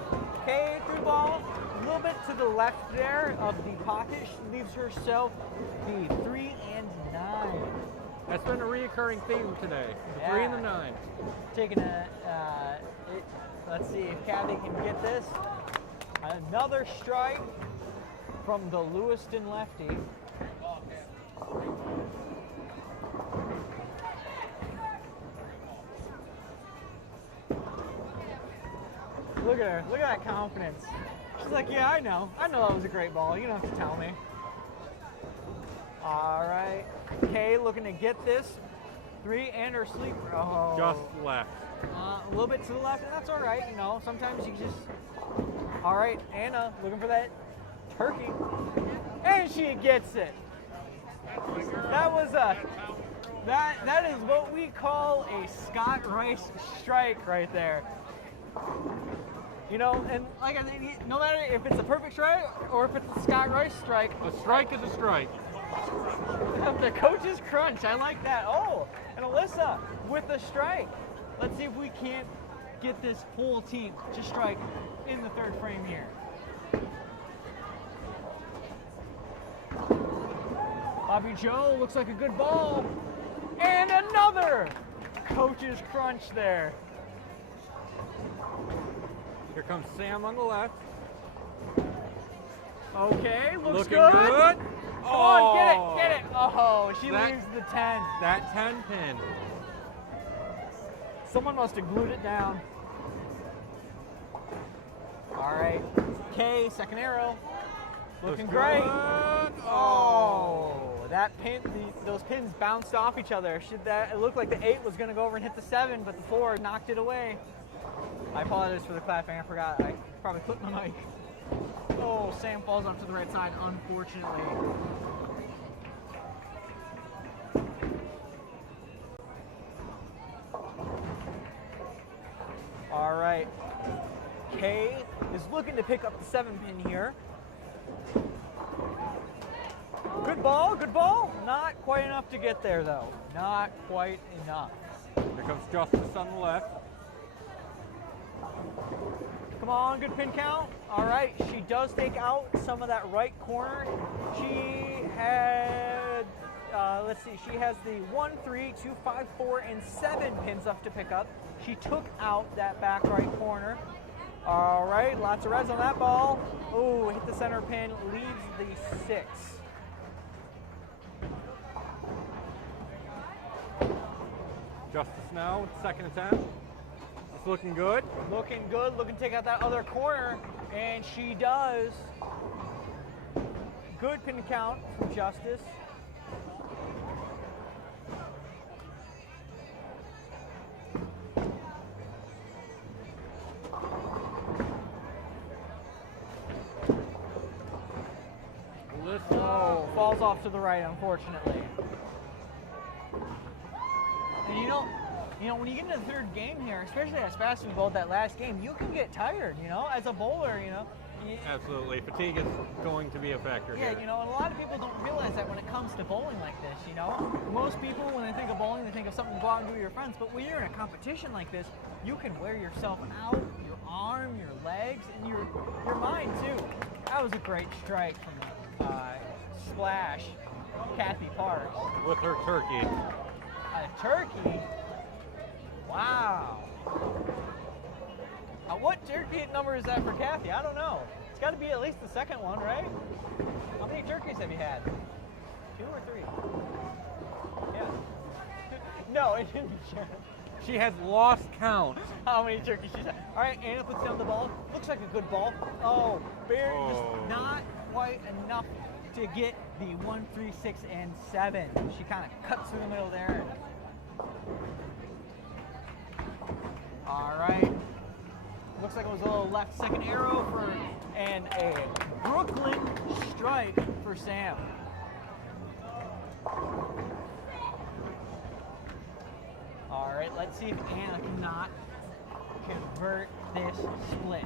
Okay, through ball, a little bit to the left there of the pocket. She leaves herself the 3 and 9. That's been a reoccurring theme today. The 3 and the 9. Taking let's see if Kathy can get this. Another strike from the Lewiston lefty. Look at her. Look at that confidence. She's like, yeah, I know that was a great ball. You don't have to tell me. All right. Kay looking to get this. 3 and her sleeper. Oh. Just left. A little bit to the left, and that's all right. Sometimes you just. All right, Anna looking for that turkey, and she gets it. That was that is what we call a Scott Rice strike right there. And like I said, no matter if it's a perfect strike or if it's a Scott Rice strike, A strike is a strike. the coach's crunch. I like that. Oh, and Alyssa with the strike. Let's see if we can't get this whole team to strike in the third frame here. Bobby Joe looks like a good ball. And another coach's crunch there. Here comes Sam on the left. Okay, looks Looking good. good. Come on, get it. Oh, she leaves the 10. That 10 pin. Someone must have glued it down. All right, Kay, second arrow. Looking great. Oh, that pin, those pins bounced off each other. It looked like the 8 was going to go over and hit the 7, but the 4 knocked it away. I apologize for the clapping. I forgot. I probably clipped my mic. Oh, Sam falls off to the right side, unfortunately. All right. Kay is looking to pick up the 7 pin here. Good ball, good ball. Not quite enough to get there, though. Not quite enough. Here comes Justice on the left. Come on, good pin count. All right, she does take out some of that right corner. She had, let's see, she has the 1, 3, 2, 5, 4, and 7 pins left to pick up. She took out that back right corner. All right, lots of reds on that ball. Oh, hit the center pin, leaves the 6. Justice now with the second attempt. It's looking good. Looking good, looking to take out that other corner, and she does. Good pin count from Justice. to the right, unfortunately. And you know, when you get into the third game here, especially as fast as we bowled that last game, you can get tired, as a bowler, Absolutely. Fatigue is going to be a factor Yeah, here. and a lot of people don't realize that when it comes to bowling like this, Most people, when they think of bowling, they think of something to go out and do with your friends, but when you're in a competition like this, you can wear yourself out, your arm, your legs, and your mind, too. That was a great strike from Splash, Kathy Parks. With her turkey. A turkey? Wow. What turkey number is that for Kathy? I don't know. It's got to be at least the second one, right? How many turkeys have you had? 2 or 3? Yeah. No, it didn't share. She has lost count. How many turkeys she's had. All right, Anna puts down the ball. Looks like a good ball. Oh, barely, just not quite enough to get the 1, 3, 6, and 7. She kind of cuts through the middle there. All right. Looks like it was a little left second arrow and a Brooklyn strike for Sam. All right, let's see if Anna cannot convert this split.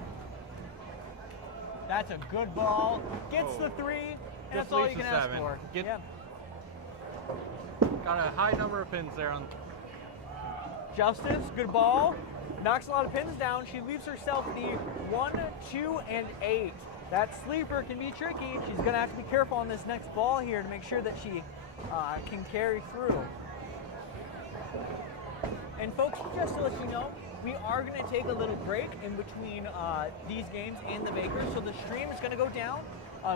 That's a good ball. Gets the 3, and that's all you can ask for. Got a high number of pins there on. Justice, good ball. Knocks a lot of pins down. She leaves herself the 1, 2, and 8. That sleeper can be tricky. She's going to have to be careful on this next ball here to make sure that she can carry through. And folks, just to let you know, we are going to take a little break in between these games and the Bakers, so the stream is going to go down.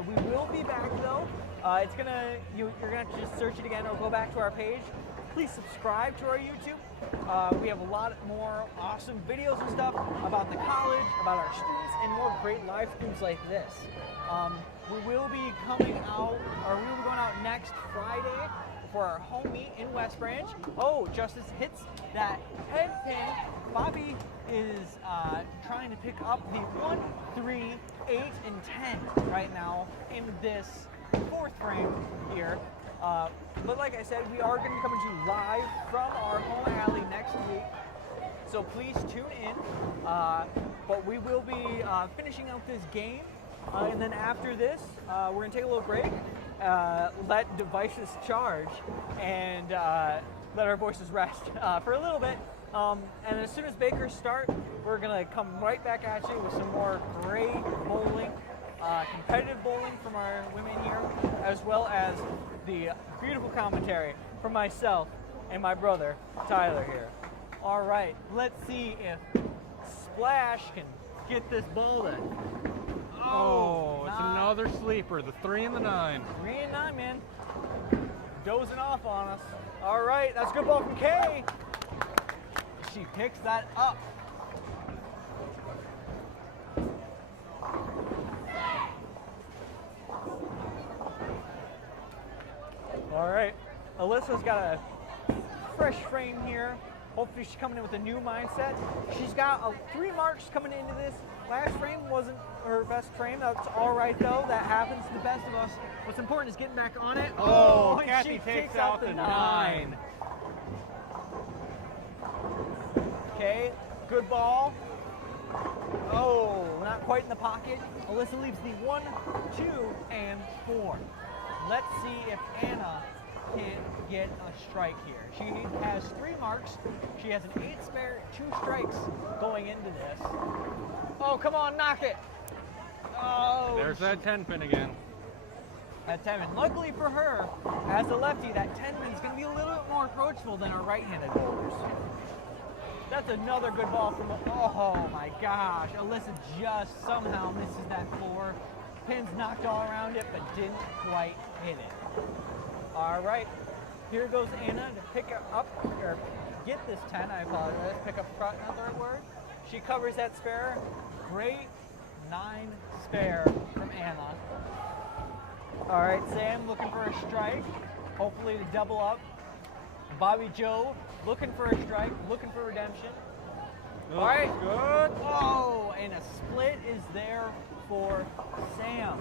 We will be back though. It's gonna you're gonna have to just search it again or go back to our page. Please subscribe to our YouTube. We have a lot more awesome videos and stuff about the college, about our students, and more great live streams like this. We will be coming out, or we will be going out next Friday for our home meet in West Branch. Oh, Justice hits that head pin. Bobby is trying to pick up the 1, 3, 8, and 10 right now in this 4th frame here. But like I said, we are going to be coming to you live from our home alley next week. So please tune in. But we will be finishing out this game. And then after this, we're going to take a little break, let devices charge, and let our voices rest for a little bit. And as soon as Bakers start, we're going to come right back at you with some more great bowling, competitive bowling from our women here, as well as the beautiful commentary from myself and my brother, Tyler here. All right, let's see if Splash can get this ball in. Oh, it's another sleeper, the 3 and the 9. 3 and 9, man. Dozing off on us. All right, that's a good ball from Kay. She picks that up. All right, Alyssa's got a fresh frame here. Hopefully she's coming in with a new mindset. She's got 3 marks coming into this. Last frame wasn't her best frame. That's all right, though. That happens to the best of us. What's important is getting back on it. Oh, and Kathy she takes out the 9. Okay, good ball. Oh, not quite in the pocket. Alyssa leaves the 1, 2, and 4. Let's see if Anna can get a strike here. She has 3 marks. She has an 8 spare, 2 strikes going into this. Oh, come on, knock it. Oh. There's that 10 pin again. That 10 pin. Luckily for her, as a lefty, that 10 pin is going to be a little bit more approachable than our right-handed bowlers. That's another good ball from, oh my gosh. Alyssa just somehow misses that 4. Pins knocked all around it, but didn't quite hit it. All right, here goes Anna to pick up, or get this 10, I apologize. Pick up front, not the right word. She covers that spare. Great 9 spare from Anna. All right, Sam looking for a strike, hopefully to double up. Bobby Joe looking for a strike, looking for redemption. All right, good. Oh, and a split is there for Sam.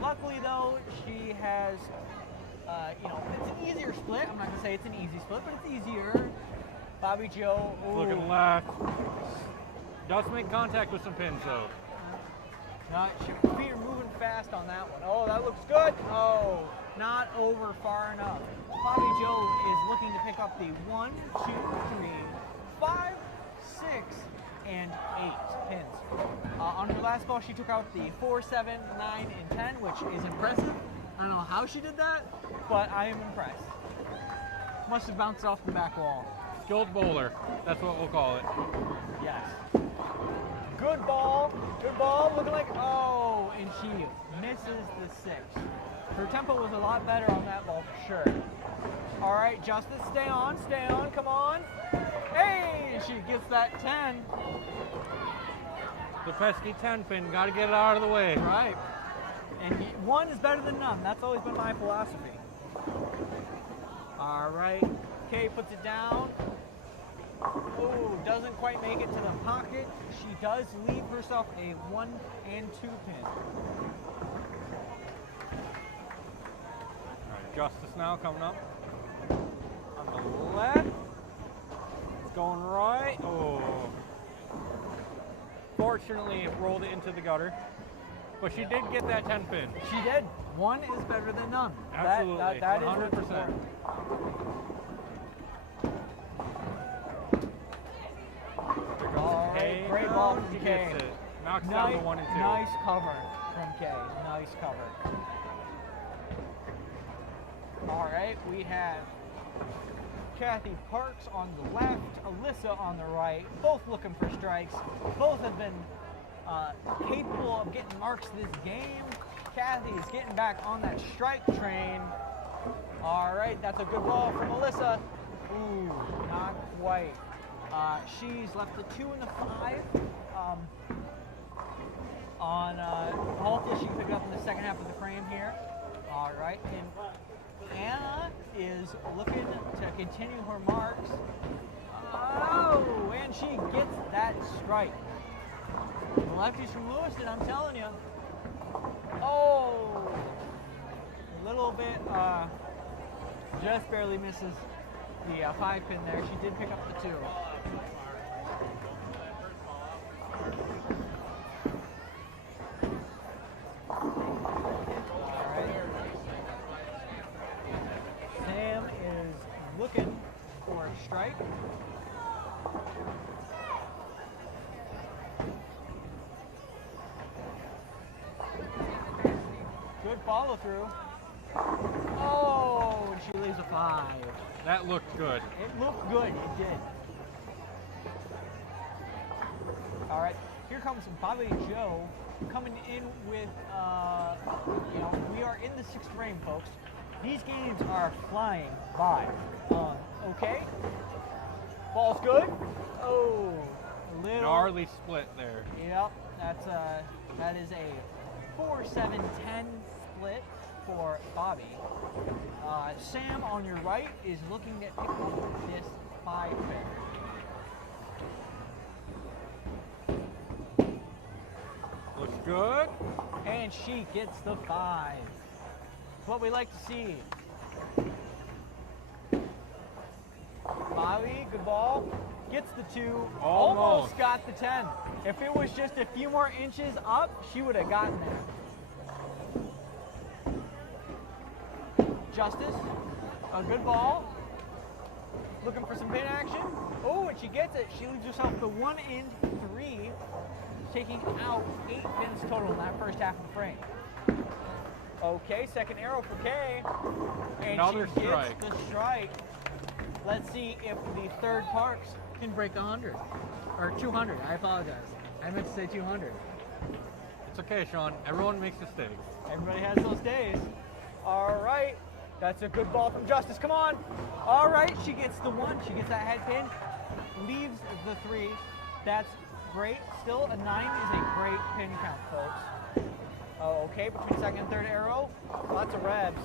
Luckily, though, she has it's an easier split. I'm not gonna say it's an easy split, but it's easier. Bobby Joe. Looking left. Does make contact with some pins though. Feet are moving fast on that one. Oh, that looks good. Oh, not over far enough. Bobby Joe is looking to pick up the 1, 2, 3, 5, 6, and 8 pins. On her last ball, she took out the 4, 7, 9, and 10, which is impressive. I don't know how she did that, but I am impressed. Must have bounced off the back wall. Skilled bowler. That's what we'll call it. Yes. Good ball. Good ball. Looking like, oh, and she misses the 6. Her tempo was a lot better on that ball for sure. All right, Justice, stay on, come on. Hey, she gets that 10. The pesky 10 pin, got to get it out of the way. Right. And 1 is better than none. That's always been my philosophy. All right, Kay puts it down. Oh, doesn't quite make it to the pocket. She does leave herself a 1 and 2 pin. All right, Justice now coming up. On the left. It's going right. Oh. Fortunately, it rolled it into the gutter. But she did get that 10 pin. She did. 1 is better than none. Absolutely. That is 100%. All right, great ball from She Kay. gets it. Knocks down the 1 and 2. Nice cover from Kay. Nice cover. All right, we have Kathy Parks on the left, Alyssa on the right, both looking for strikes. Both have been capable of getting marks this game. Kathy is getting back on that strike train. All right, that's a good ball from Alyssa. Ooh, not quite. She's left the 2 and the 5. Hopefully she can pick it up in the second half of the frame here. All right, and Anna is looking to continue her marks. Oh, and she gets that strike. The lefties from Lewiston, I'm telling you. Oh, a little bit, just barely misses the 5 pin there. She did pick up the 2. Sam is looking for a strike. Good follow through. Oh, and she leaves a 5. That looked good. It looked good, it did. All right, here comes Bobby Joe coming in with, we are in the 6th frame, folks. These games are flying by. Okay. Ball's good. Oh, a little. Gnarly split there. Yep, that is a 4-7-10 split for Bobby. Sam on your right is looking to pick up this 5 pin. Looks good. And she gets the 5. What we like to see. Bobby, good ball. Gets the 2. Almost got the 10. If it was just a few more inches up, she would have gotten there. Justice, a good ball. Looking for some pin action. Oh, and she gets it. She leaves herself the 1 and 3, taking out 8 pins total in that first half of the frame. Okay, second arrow for Kay. And another she gets strike. the strike. Let's see if the third Parks can break 100. Or 200, I apologize. I meant to say 200. It's okay, Sean. Everyone makes mistakes. Everybody has those days. All right. That's a good ball from Justice. Come on. All right. She gets the 1. She gets that head pin. Leaves the 3. That's great. Still, a 9 is a great pin count, folks. Oh, okay. Between second and third arrow. Lots of revs.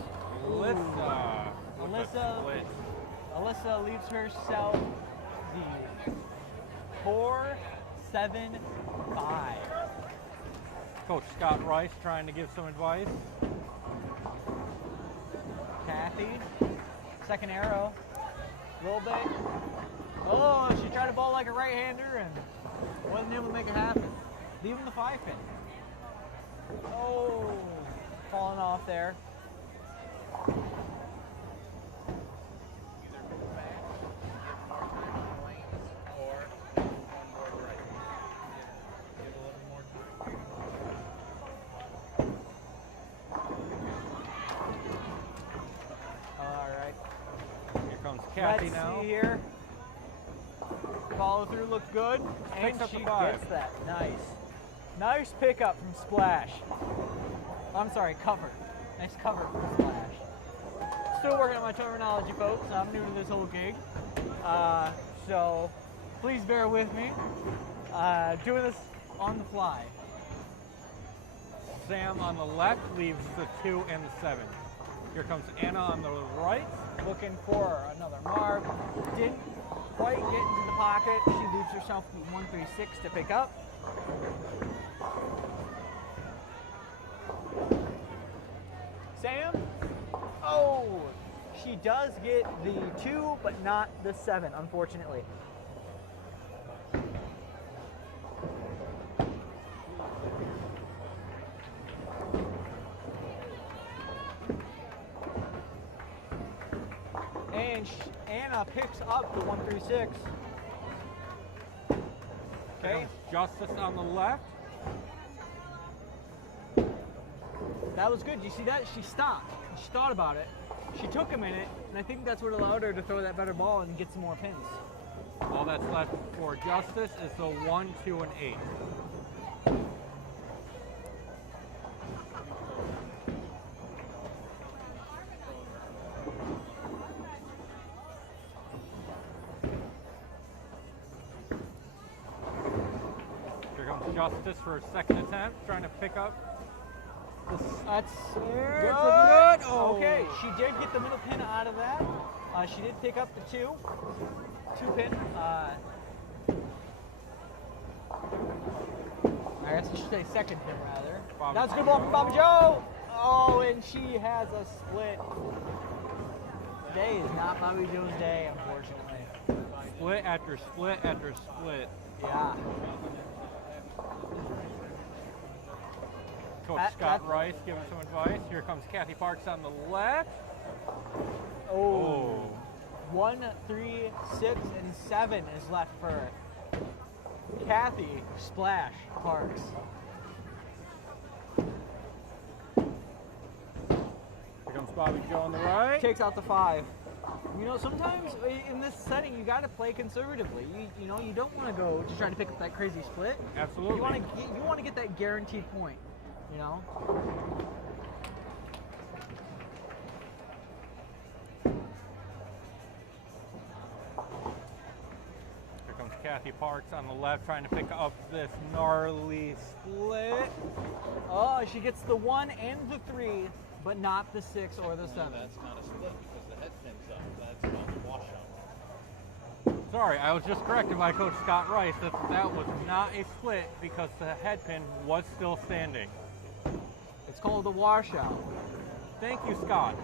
Alyssa leaves herself the 4, 7, 5. Coach Scott Rice trying to give some advice. Kathy Kathy. Second arrow. A little bit. Oh, she tried to ball like a right-hander and wasn't able to make it happen. Leaving the 5-pin. Oh, falling off there. Kathy Let's now. see here. Follow through looked good, and Picks up she the 5. gets that. Nice. Nice pickup from Splash. I'm sorry, cover. Nice cover from Splash. Still working on my terminology, folks. I'm new to this whole gig. So please bear with me. Doing this on the fly. Sam on the left leaves the 2 and the 7. Here comes Anna on the right. Looking for another mark. Didn't quite get into the pocket. She leaves herself the 136 to pick up. Sam? Oh! She does get the 2, but not the 7, unfortunately. And Anna picks up the 136. Okay. Justice on the left. That was good. You see that? She stopped. She thought about it. She took a minute, and I think that's what allowed her to throw that better ball and get some more pins. All that's left for Justice is the 1, 2, and 8. Here comes Justice for a second attempt, trying to pick up. That's Good. Oh. Okay, she did get the middle pin out of that. She did pick up the 2 pin. I guess I should say second pin rather. That's a good ball from Bobby Joe. Oh, and she has a split. Today is not Bobby Joe's day, unfortunately. Split after split after split. Yeah. Coach Scott Rice giving some advice. Here comes Kathy Parks on the left. Oh. 1, 3, 6, and 7 is left for Kathy Splash Parks. Here comes Bobby Joe on the right. Takes out the 5. You know, sometimes in this setting you got to play conservatively. You know, you don't want to go just trying to pick up that crazy split. Absolutely. You want to get that guaranteed point. You know. Here comes Kathy Parks on the left, trying to pick up this gnarly split. Oh, she gets the 1 and the 3, but not the 6 or the 7. That's not a split because the head pin's up. That's not a washout. Sorry, I was just corrected by Coach Scott Rice that that was not a split because the head pin was still standing. It's called a washout. Thank you, Scott.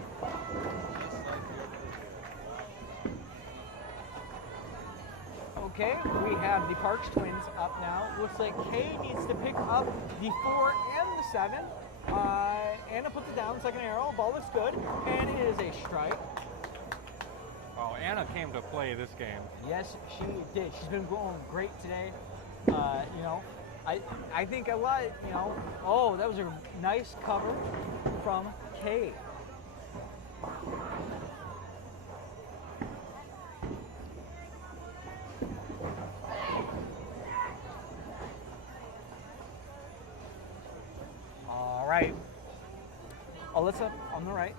Okay, we have the Parks twins up now. Looks like Kay needs to pick up the 4 and the 7. Anna puts it down, second arrow. Ball looks good, and it is a strike. Oh, Anna came to play this game. Yes, she did. She's been going great today. You know, I think a lot, you know, oh, that was a nice cover from Kay. All right. Alyssa on the right,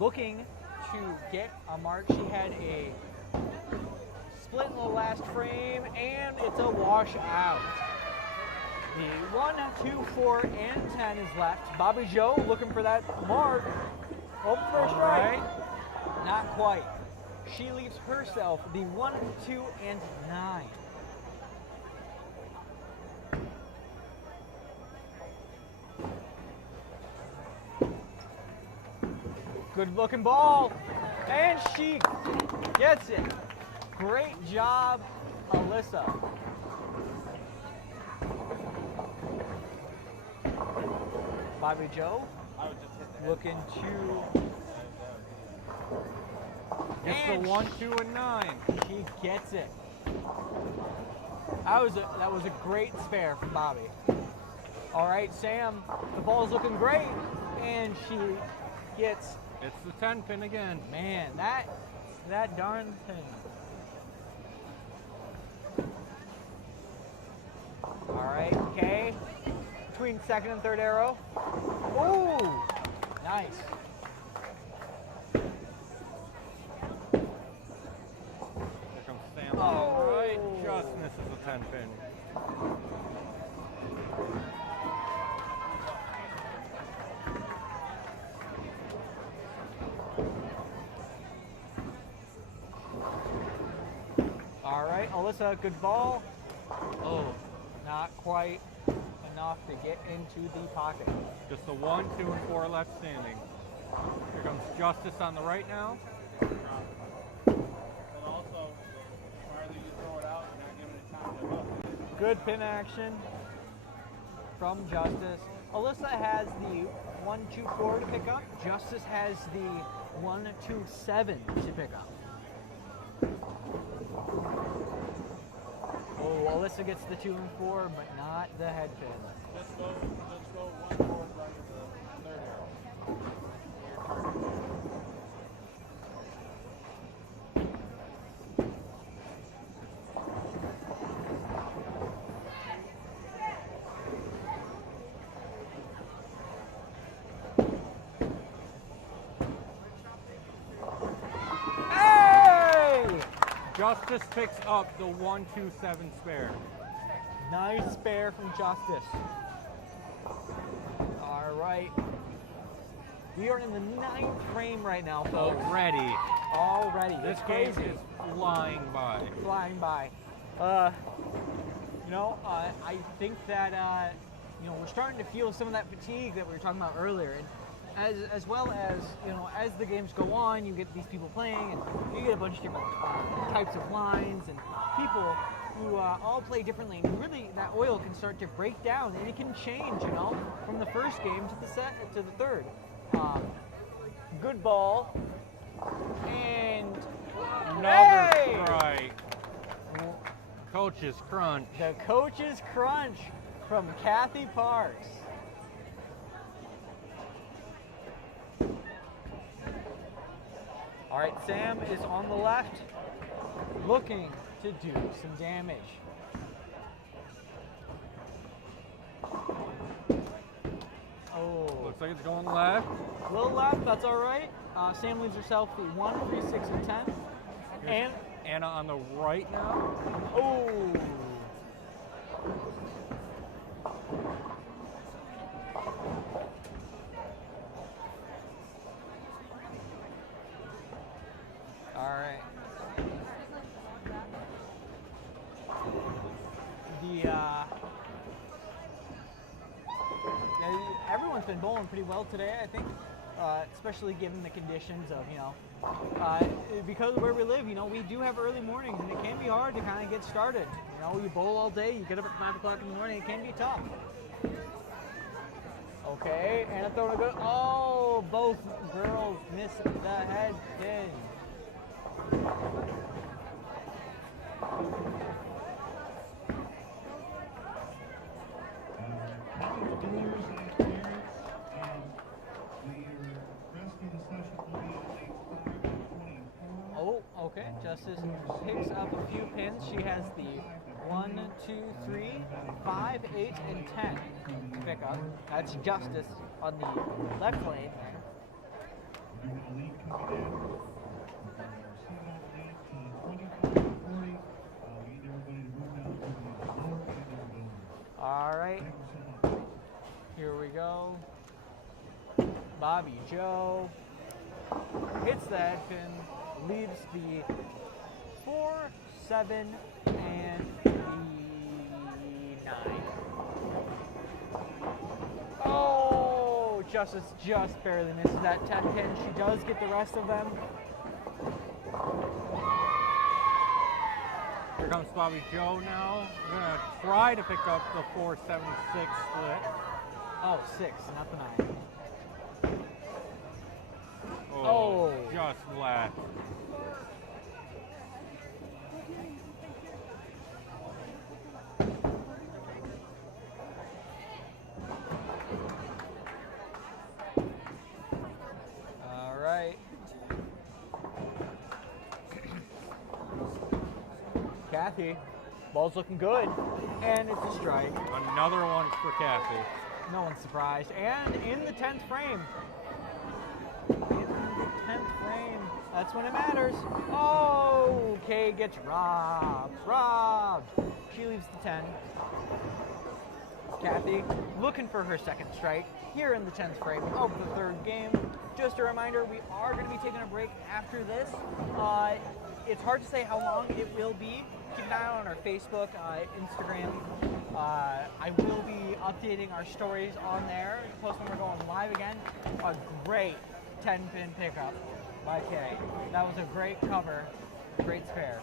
looking to get a mark. She had a split in the last frame, and it's a washout. The 1, 2, 4, and 10 is left. Bobby Joe looking for that mark. Hoping for a strike. Right. Not quite. She leaves herself the 1, 2, and 9. Good looking ball. And she gets it. Great job, Alyssa. Bobby Joe looking to Gets the 1, 2, and 9. She gets it. That was a great spare from Bobby. All right, Sam, the ball's looking great, and she gets. It's the 10 pin again. Man, that darn thing. All right, Kay, between second and third arrow. Ooh, nice. Here comes Sam on the right. Just misses the 10 pin. All right, Alyssa, good ball. Oh, not quite enough to get into the pocket. Just the 1, 2, and 4 left standing. Here comes Justice on the right now. And also, the farther you throw it out, you're not giving it time to hook. Good pin action from Justice. Alyssa has the 1, 2, 4 to pick up. Justice has the 1, 2, 7 to pick up. Oh, Alyssa gets the 2 and 4, but not the head pin. Let's go 1 forward right at the third arrow. Your target. Justice picks up the 1, 2, 7 spare. Nice spare from Justice. All right. We are in the 9th frame right now, folks. Already. This It's game crazy. is flying by. Flying by. I think that we're starting to feel some of that fatigue that we were talking about earlier, and as well as as the games go on, you get these people playing, and you get a bunch of different types of lines and people who all play differently, and really that oil can start to break down, and it can change, from the first game to the third. Good ball, and Another hey! strike. Coach's crunch. The coach's crunch from Kathy Parks. All right, Sam is on the left, looking to do some damage. Oh, Looks like it's going left. a little left, that's all right. Sam leaves herself the 1, 3, 6, and 10. And, Anna on the right now. oh. All right. Everyone's been bowling pretty well today, I think, especially given the conditions of, because where we live, we do have early mornings, and it can be hard to kind of get started. You bowl all day, you get up at 5 o'clock in the morning, it can be tough. Okay, Anna throwing a good, oh, both girls miss the head pin. Oh, okay. Justice picks up a few pins. She has the 1, 2, 3, 5, 8, and 10 to pick up. That's Justice on the left lane there. All right. Here we go. Bobby Joe hits the head pin, leaves the 4, 7, and the 9. Oh, Justice just barely misses that 10 pin. She does get the rest of them. Here comes Bobby Joe now. We're going to try to pick up the 476 split. Oh, 6, not the 9. Oh, just left. All right. Kathy, ball's looking good, and it's a strike. Another one for Kathy. No one's surprised. And in the 10th frame. In the 10th frame. That's when it matters. Oh, Kay gets robbed. Robbed. She leaves the 10. Kathy looking for her second strike here in the 10th frame of the third game. Just a reminder, we are going to be taking a break after this. It's hard to say how long it will be. Keep an eye on our Facebook, Instagram. I will be updating our stories on there. Post when we're going live again. A great 10-pin pickup by Kay. That was a great cover, great spare.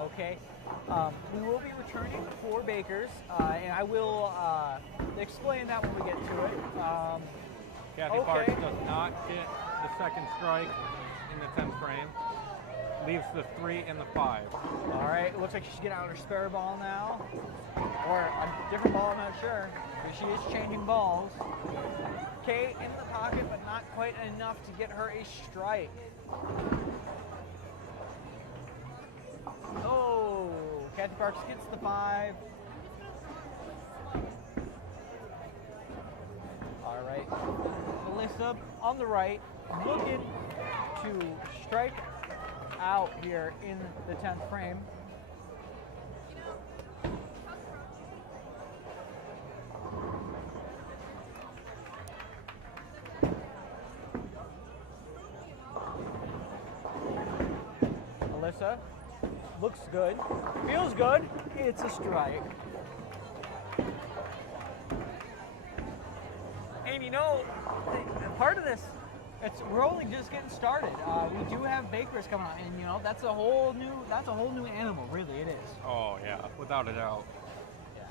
Okay, we will be returning for Bakers, and I will explain that when we get to it. Kathy Parks does not get the second strike in the 10th frame. Leaves the 3 and the 5. All right, it looks like she's getting out her spare ball now. Or a different ball, I'm not sure. But she is changing balls. Kay in the pocket, but not quite enough to get her a strike. Oh, Kathy Parks gets the 5. All right, Melissa on the right, looking to strike out here in the 10th frame. Alyssa looks good, feels good, it's a strike. And you know, part of this, we're only just getting started. We do have bakers coming on, and you know that's a whole new animal. Really, it is. Oh yeah, without a doubt. Yeah.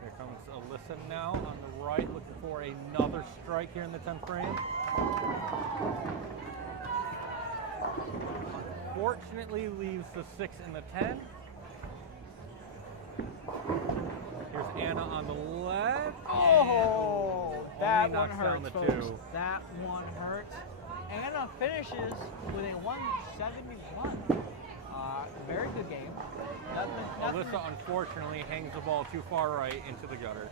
Here comes Alyssa now on the right, looking for another strike here in the 10th frame. Unfortunately, leaves the 6 and the 10. Here's Anna on the left. Oh, that one knocks down hurts, the folks. 2. That one hurts. Anna finishes with a 171. Very good game. Nothing. Alyssa unfortunately hangs the ball too far right into the gutter.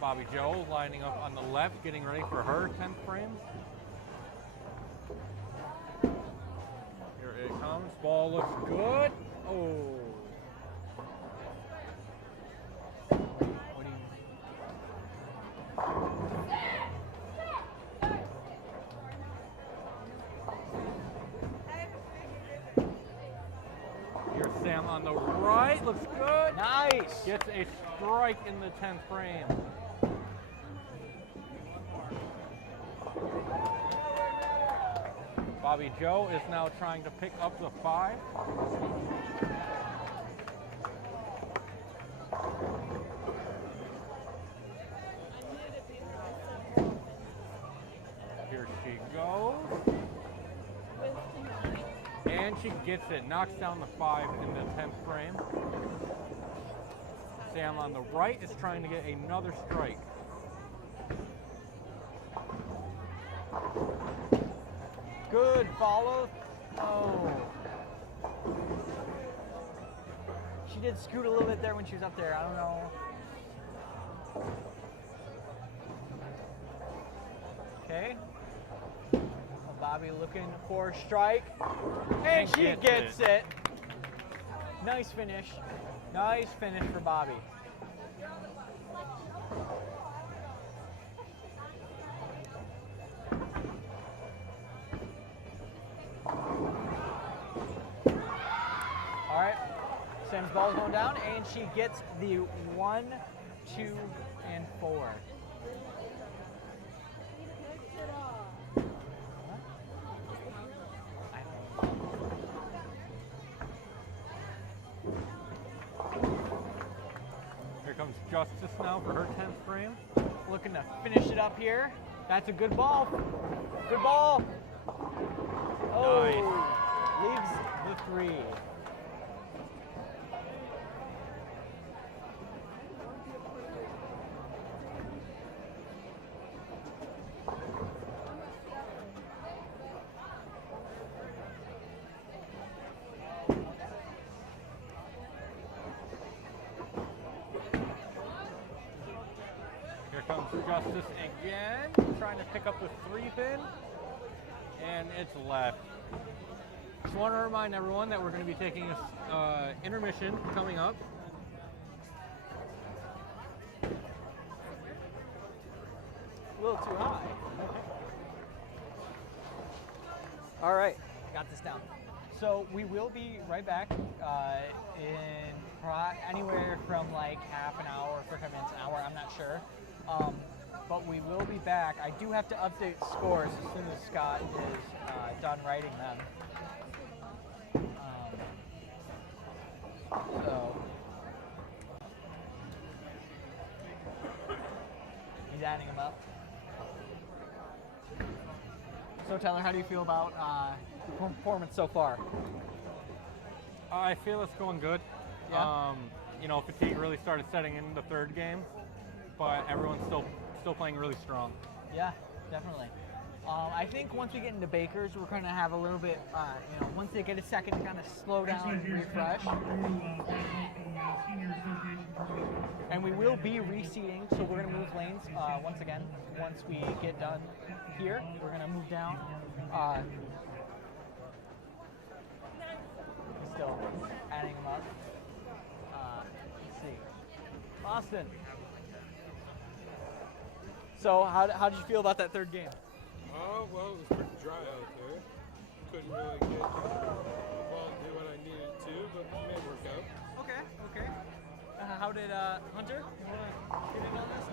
Bobby Joe lining up on the left, getting ready for her 10th frame. Here it comes. Ball looks good. Oh. What do you Here's Sam on the right. Looks good. Nice. Gets a strike in the 10th frame. Bobby Joe is now trying to pick up the 5. Here she goes. And she gets it. Knocks down the 5 in the 10th frame. Sam on the right is trying to get another strike. Good follow. Oh. She did scoot a little bit there when she was up there. I don't know. Okay. Bobby looking for a strike. And she gets it. Nice finish. Nice finish for Bobby. Sam's ball's going down, and she gets the 1, 2, and 4. Here comes Justice now for her 10th frame. Looking to finish it up here. That's a good ball. Good ball. Oh, leaves the 3. Here comes Justice again, trying to pick up the 3-pin, and it's left. Just want to remind everyone that we're going to be taking a intermission coming up. A little too high. All right, got this down. So we will be right back in anywhere from like half an hour, 45 minutes, an hour, I'm not sure. But we will be back. I do have to update scores as soon as Scott is done writing them. So he's adding them up. So Tyler, how do you feel about performance so far? I feel it's going good. Yeah. Fatigue really started setting in the 3rd game, but everyone's still playing really strong. Yeah, definitely. I think once we get into Bakers, we're going to have a little bit, once they get a second to kind of slow down and refresh. And we will be reseating, so we're going to move lanes once again. Once we get done here, we're going to move down. Still adding them up. Let's see. Austin. So how did you feel about that 3rd game? Well, it was pretty dry out there. Couldn't really get the ball to do what I needed to, but it may work out. Okay. How did Hunter? You want to get in on this?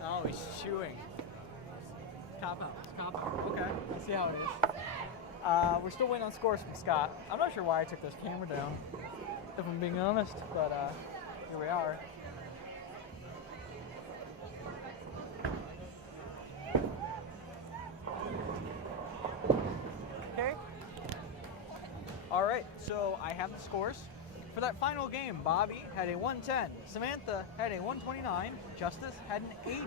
No? Oh, he's chewing. Cop out. Okay, let's see how it is. We're still waiting on scores from Scott. I'm not sure why I took this camera down, if I'm being honest, but here we are. Okay. All right, so I have the scores. For that final game, Bobby had a 110, Samantha had a 129, Justice had an 80,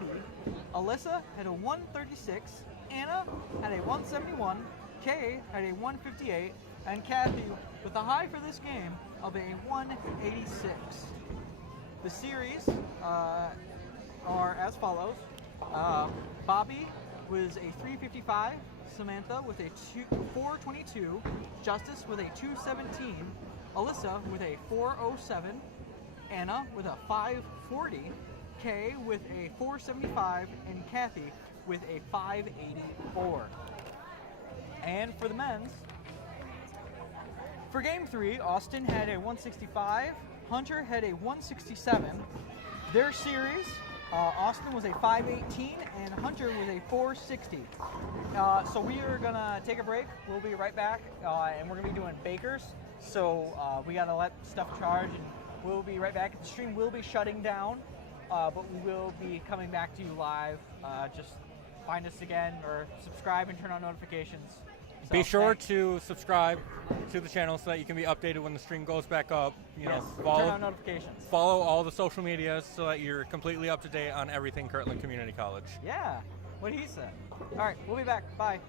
Alyssa had a 136, Anna had a 171, Kay had a 158, and Kathy with a high for this game of a 186. The series are as follows. Bobby was a 355, Samantha with a 422, Justice with a 217, Alyssa with a 407, Anna with a 540, Kay with a 475, and Kathy with a 584. And for the men's, for game 3, Austin had a 165, Hunter had a 167. Their series, Austin was a 518 and Hunter was a 460. So we are gonna take a break. We'll be right back, and we're gonna be doing Bakers. So we gotta let stuff charge, and we'll be right back. The stream will be shutting down, but we will be coming back to you live. Just find us again, or subscribe and turn on notifications. So, Be sure to subscribe to the channel so that you can be updated when the stream goes back up. Turn on notifications. Follow all the social medias so that you're completely up to date on everything Kirtland Community College. Yeah, what he said. All right, we'll be back. Bye.